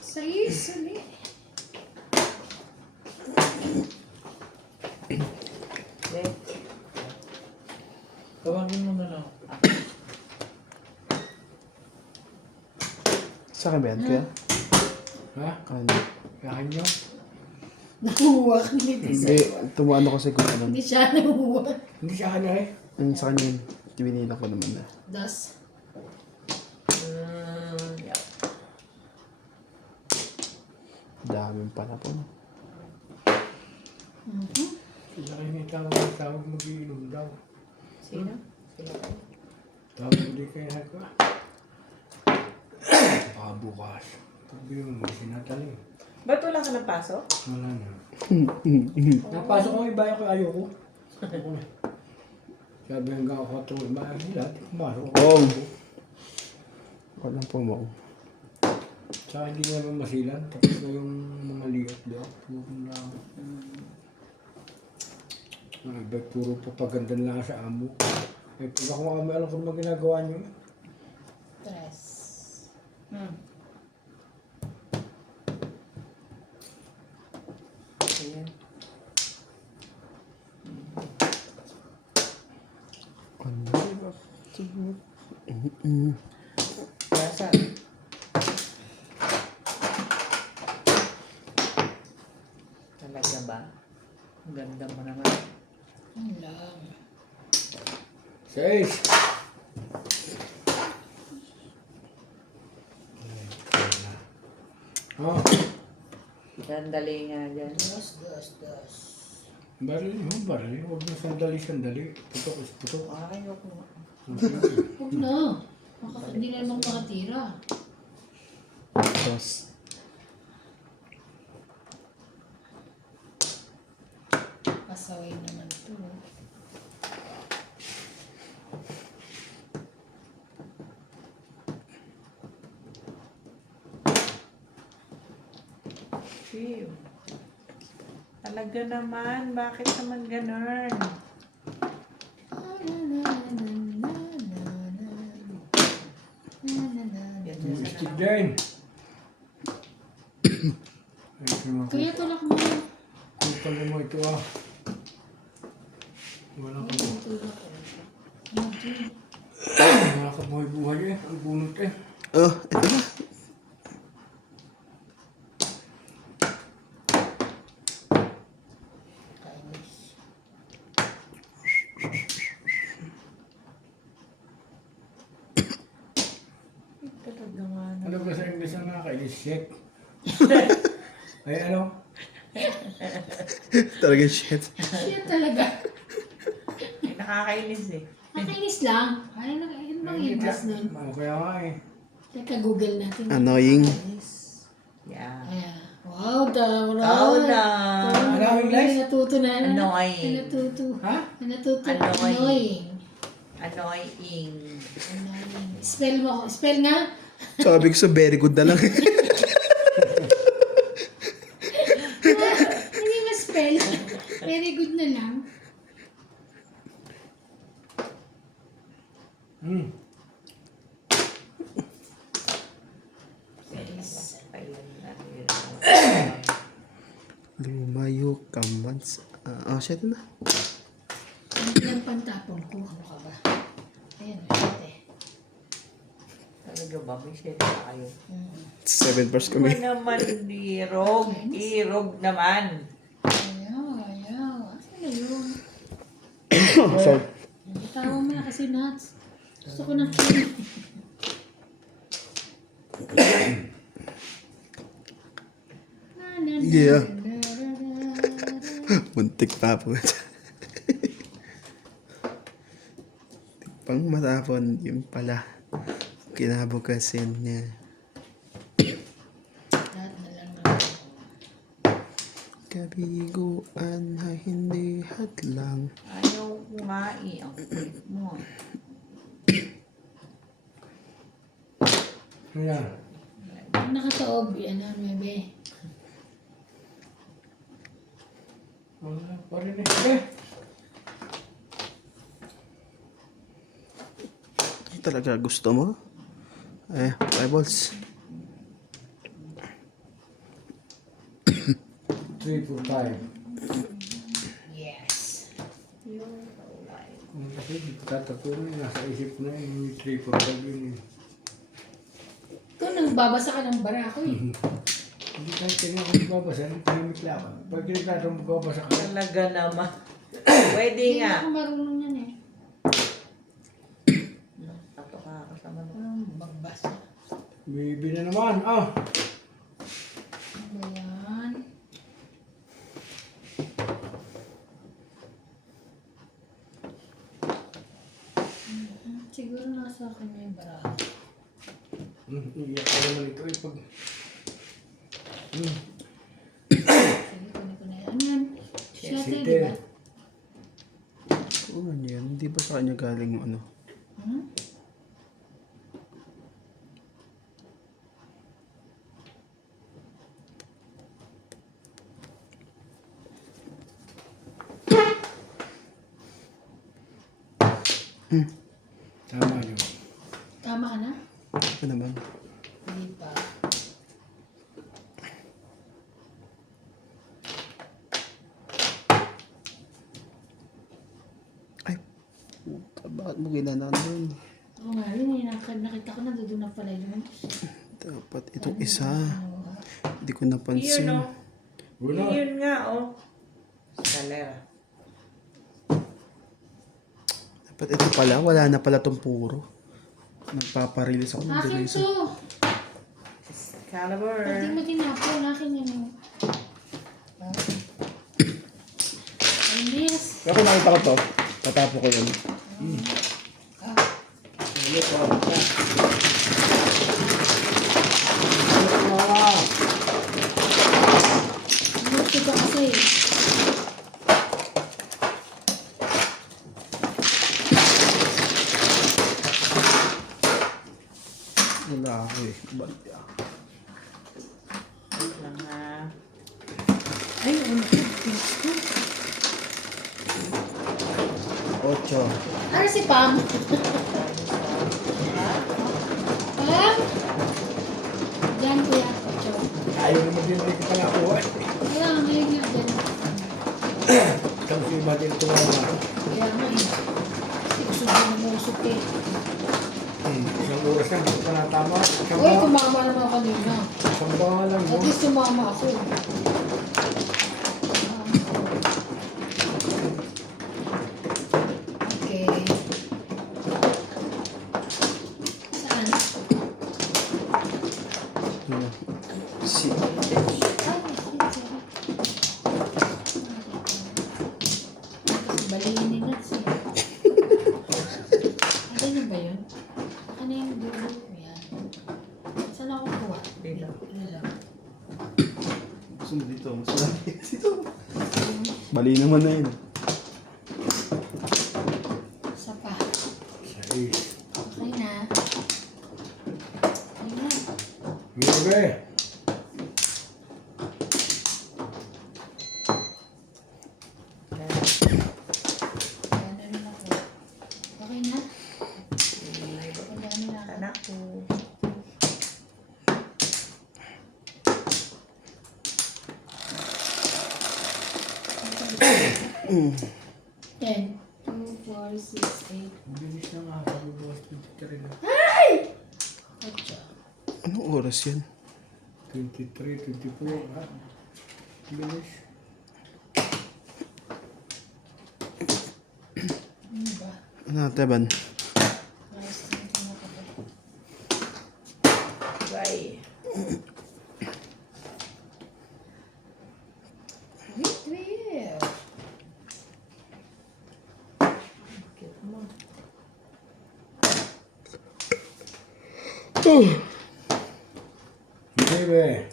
Sige, sige. Eh, Tawagin mo na lang. Sa akin ba yan, kuya? Ha? Kanya. Kahan nyo? Nakuha ka ni Hindi, tumuano kasi kung ano. Hindi siya nakuha. Hindi siya kanya eh. Sa kanya yun. Tiwinila ko naman na. Das. yeah. Daming pala po. Sila kayo may tawag mag-iinom daw. Sino? Sila kayo? Tawag hindi kayo nagka. Bukas. Sabi mo, sinatali. Ba't wala ka ng pasok? Wala na. Napasok ko iba yung ayoko. Ako na. Sabi hanggang ako ito, iba sila. Pumasok ako. Oh. Walang pumaw. Tsaka hindi naman masilan. Tapos na yung mga ligat daw. Puro na. Ba, puro papaganda lang sa amo. Eh, pag ako amo, alam ko naman ginagawa niyo. Tres. Ayan. Nasa. Talaga ba? Ang ganda mo naman. Ano lang. 6. Oh, Sandali nga dyan. Dos, dos, dos. baril mo, baril. Huwag na sandali. Putok is putok. Ayoko nga. Huwag na. Hindi na naman makatira. Dos. Pasaway naman to. Phew. Talaga naman. Bakit naman ganun? Yan Yung sa stick din. Ay, Kaya tulak mo. Kupal mo ito ah. Wala ka mo. Tulak ko. Hindi. Wala ka buhay eh. Ang bunot eh. Oh, ito na. Kainis. talaga nga Ano ba sa English ang nakakainis? Shit. Ay ano? Talaga shit. Siya talaga. Nakakainis eh. Nakainis lang. Ay, ano bang English nun? Kaya nga eh. Teka, Google natin. Annoying. Kainis. Yeah. Ayan. Wow, daw. Ikaw na. Ano ang English? Natuto na. Annoying. Natuto. Ha? Natuto. Annoying. Annoying. Annoying. Annoying. Spell mo. Spell nga. Sabi ko sa very good na lang. Hindi ma-spell. Very good na lang. Hmm. Ayun na. Lumayo ka man sa... oh, shit na. Hindi lang pantapon ko. Ano ka ba? Ayan, ate. Talaga ba? May shit na kayo. 7 bars Ano kami. naman irog? Irog naman. Ayaw, ayaw. Asan na yun? So, Tawa mo na kasi nuts. Gusto ko ng kill. Yeah. muntik pa po. Pang matapon, yun pala. Kinabukasin niya. Lahat na lang naman. Kabiguan na hindi hadlang. Ayaw ko nga eh. Ang kulit mo. Ayan. Pag nakataob, yan na, bebe. Wala pa rin eh. Talaga gusto mo? Eh, eyeballs. 3 for 5. Yes. Kung kasi di ko tatapunin, nasa isip na yun, yung 3 for 5 yun eh. Ito, nagbabasa ka ng barako eh. Hindi kahit tingnan ko magbabasa, hindi tahimik lang ako. Pag kinagtatang magbabasa ka, Talaga naman. Pwede Hindi nga. ako marunong yan eh. Tato ka kasama mo. Magbasa. baby na naman, ah! Ano ba yan? Siguro nasa kanya yung barako. Iiyak ka naman ito eh pag... Sige, kunin ko na yan. Ano yan? Siya tayo, Sete. di ba? Oo, ano yan? Hindi ba sa kanya galing yung ano? Hmm? Tama yun. Tama ka na? Ano naman? Hindi pa. Ay, puta, bakit mo ginanaan doon? Oo nga rin eh. Nakita ko na doon na pala yun. Dapat itong isa. Ano, Hindi ko Yun, napansin. oh. Wala. Yun nga, oh. Kalera. Dapat ito pala, wala na pala tong puro. Nagpaparelease ako ng akin Durazo. to. Caliber. Pwede mo tinapon. Akin yan yung... Ay, miss. Pero kung nakita ko to, tatapo ko yun. Wala pa. Wala pa. Gusto ka kasi. Wala ako eh. Balya. Wait lang, ha. Ay, ano ko? Pinch ko. 8. Ano si Pam? Pam? Diyan ko yan. Ocho. Ayaw naman din rin ko pala ako. Wala, ngayon nga dyan. Tapos yung iba din tumawa. Kaya nga eh. Usog na namusok eh. Isang oras na, hindi ko pa natama. Uy, tumama naman ako kanina. Isang banga lang, no? At least tumama ako. Okay. Saan? Si... Ay, balihin ni Nats eh. Ano na ba yun? Ano yung dulo? Yan. Saan ako kuha? Dito. Dito. Gusto mo dito, mas malaki dito. Bali naman na yun. Isa pa. Sais. Okay na. Okay na. Bebe. Ano rin ako. Okay na? Wala na. Anak ko. Ten. 2, 4, 6, 8. Bilis na nga, kabubukas 23 na. Ocho. Anong oras yan? 23, 24, ha? Bilis. Ano ba? Ano, Teban? Last time ko na pa ba? Bye. Wait, wait. Cute mo. Bebe.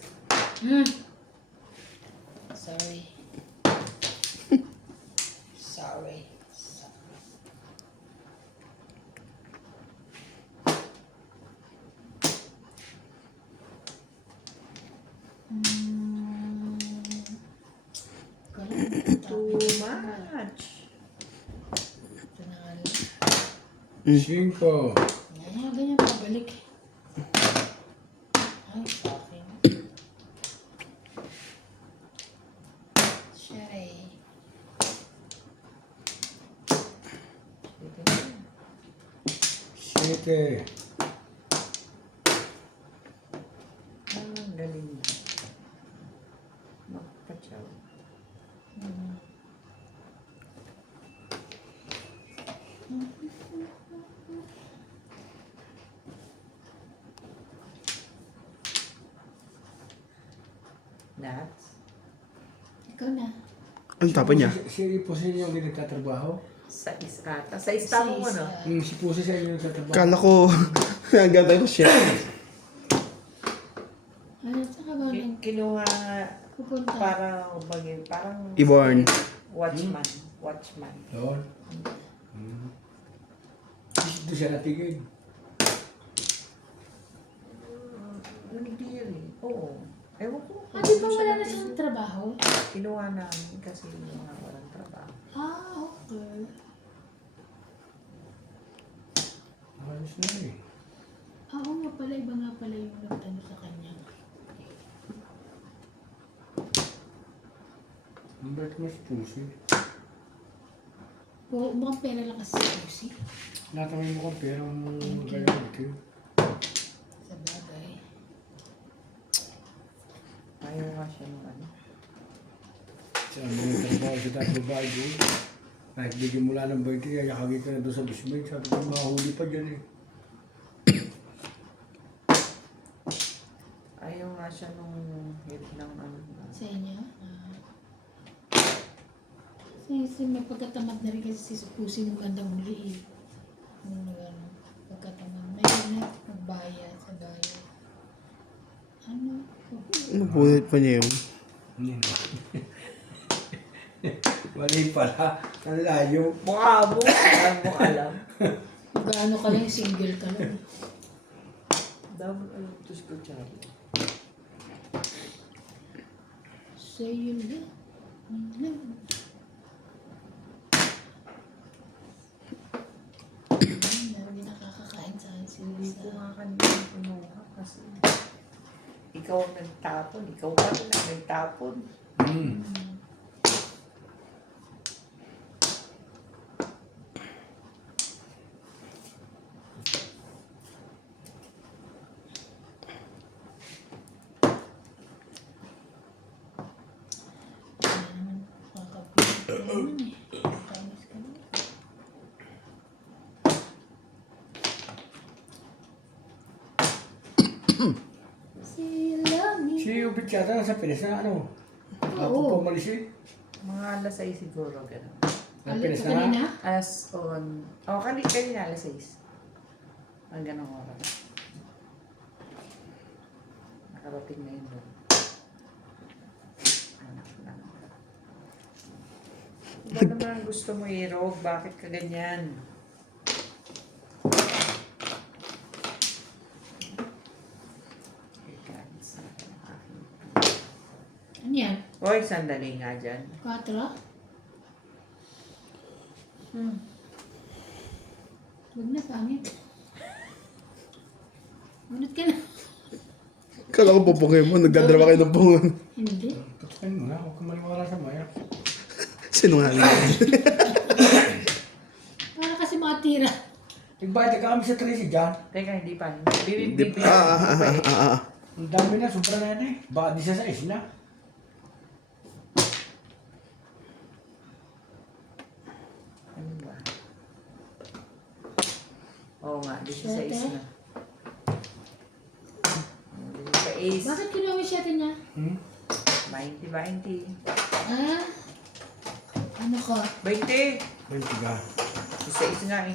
Sorry. Sorry. Too much. Ito na nga lang. 5. Ganyan pabalik. Ay, fucking. Shy. Dito na. 7. Ang galing. Magpachaw. Nuts. Ikaw na. Anong tapon niya? Si Pusi yung hindi nagtatrabaho? Sa ata. Sa istamo mo, no? Si Pusi siya yung nagtatrabaho. Kala ko, hanggang tayo siya. Ano, saka ba nang Kinuha pupunta? parang parang Iborn. watchman. Watchman. Doon. Doon siya natigil. Hindi rin. Oo. Ewan ko. Ah, di ba wala na siyang trabaho? Kinuha namin kasi yung mga walang trabaho. Ah, okay. Bakit mas pusi? Mukhang pera lang kasi sa pusi. Natamay mo kang pera ng gaya ito. Sa bagay. Ayaw nga siya ng ano. Sabi mo trabaho sa tayo babae doon. Kahit bigyan mo lang ng 20, ayakagin ka na doon sa basement. Sabi ko, mahuli pa dyan eh. Ayaw nga siya nung hit ng ano. Sa inyo? Kasi may pagkatamad na rin kasi si pusi ng bandang huli eh. Ano, pagkatamad. May na magbayad sa bayad. Ano? Napunit pa niya yun. Mali pala. Ang layo. Mukha mo, alam mo alam. Gaano ka lang, single ka lang. Double alam to school, Charlie. So yun lang. Meron din nakakakain sa akin si Hindi Lisa. ko nga kanina kinuha kasi ikaw ang nagtapon. Ikaw pa rin ang nagtapon. Si Ubit yata nasa Pinas na ano? Ako Oo. pa umalis eh. Mga alas 6 siguro, gano'n. Ang Alit Pinas sa na. kanina? Alas on... Oh, kanina alas 6. Ang ganong oras. Nakarating na yun doon. Anak lang. Ba naman gusto mo i-rogue? Bakit ka ganyan? Ano yan? Hoy, sandali nga dyan. 4? Huwag na, pangit. Munot ka na. Kala ko pupungin mo, nagdadrama kayo ng pungon. Hindi. Tutukin mo na. Huwag kang maniwala sa maya. Sinungaling. Para kasi makatira. Nagbayad ka kami sa Tracy dyan. Teka, hindi pa. Hindi Bibig-bibig. pa. Ang dami na, sobra na yan eh. Baka di siya sa isla. Ano ba? Oo nga, di siya sa Swerte? isla. Di siya sa is. Bakit kinuha mo siya niya? 20. Ah? Ano ka? 20! Balik ka. Isa is nga eh.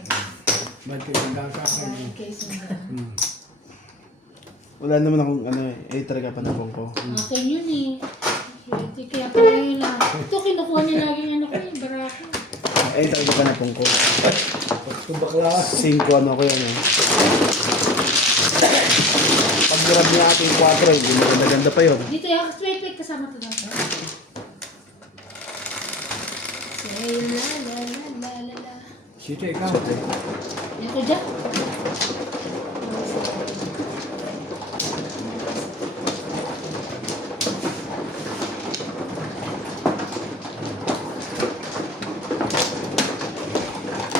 Balik ka lang sa akin. Dahil kay Sandra. Wala naman akong ano eh, talaga panapong ko. Akin yun eh. Swerte, kaya pala yun lang. Ito kinukuha niya laging ano ko eh, barako. Talaga panapong ko. Ito bakla. 5 ano ko yan eh. Pag grab niya ating 4, hindi maganda-ganda pa yun. Dito yung wait, kasama to daw. Say la la la la la la. Sito ikaw. Yan ko dyan.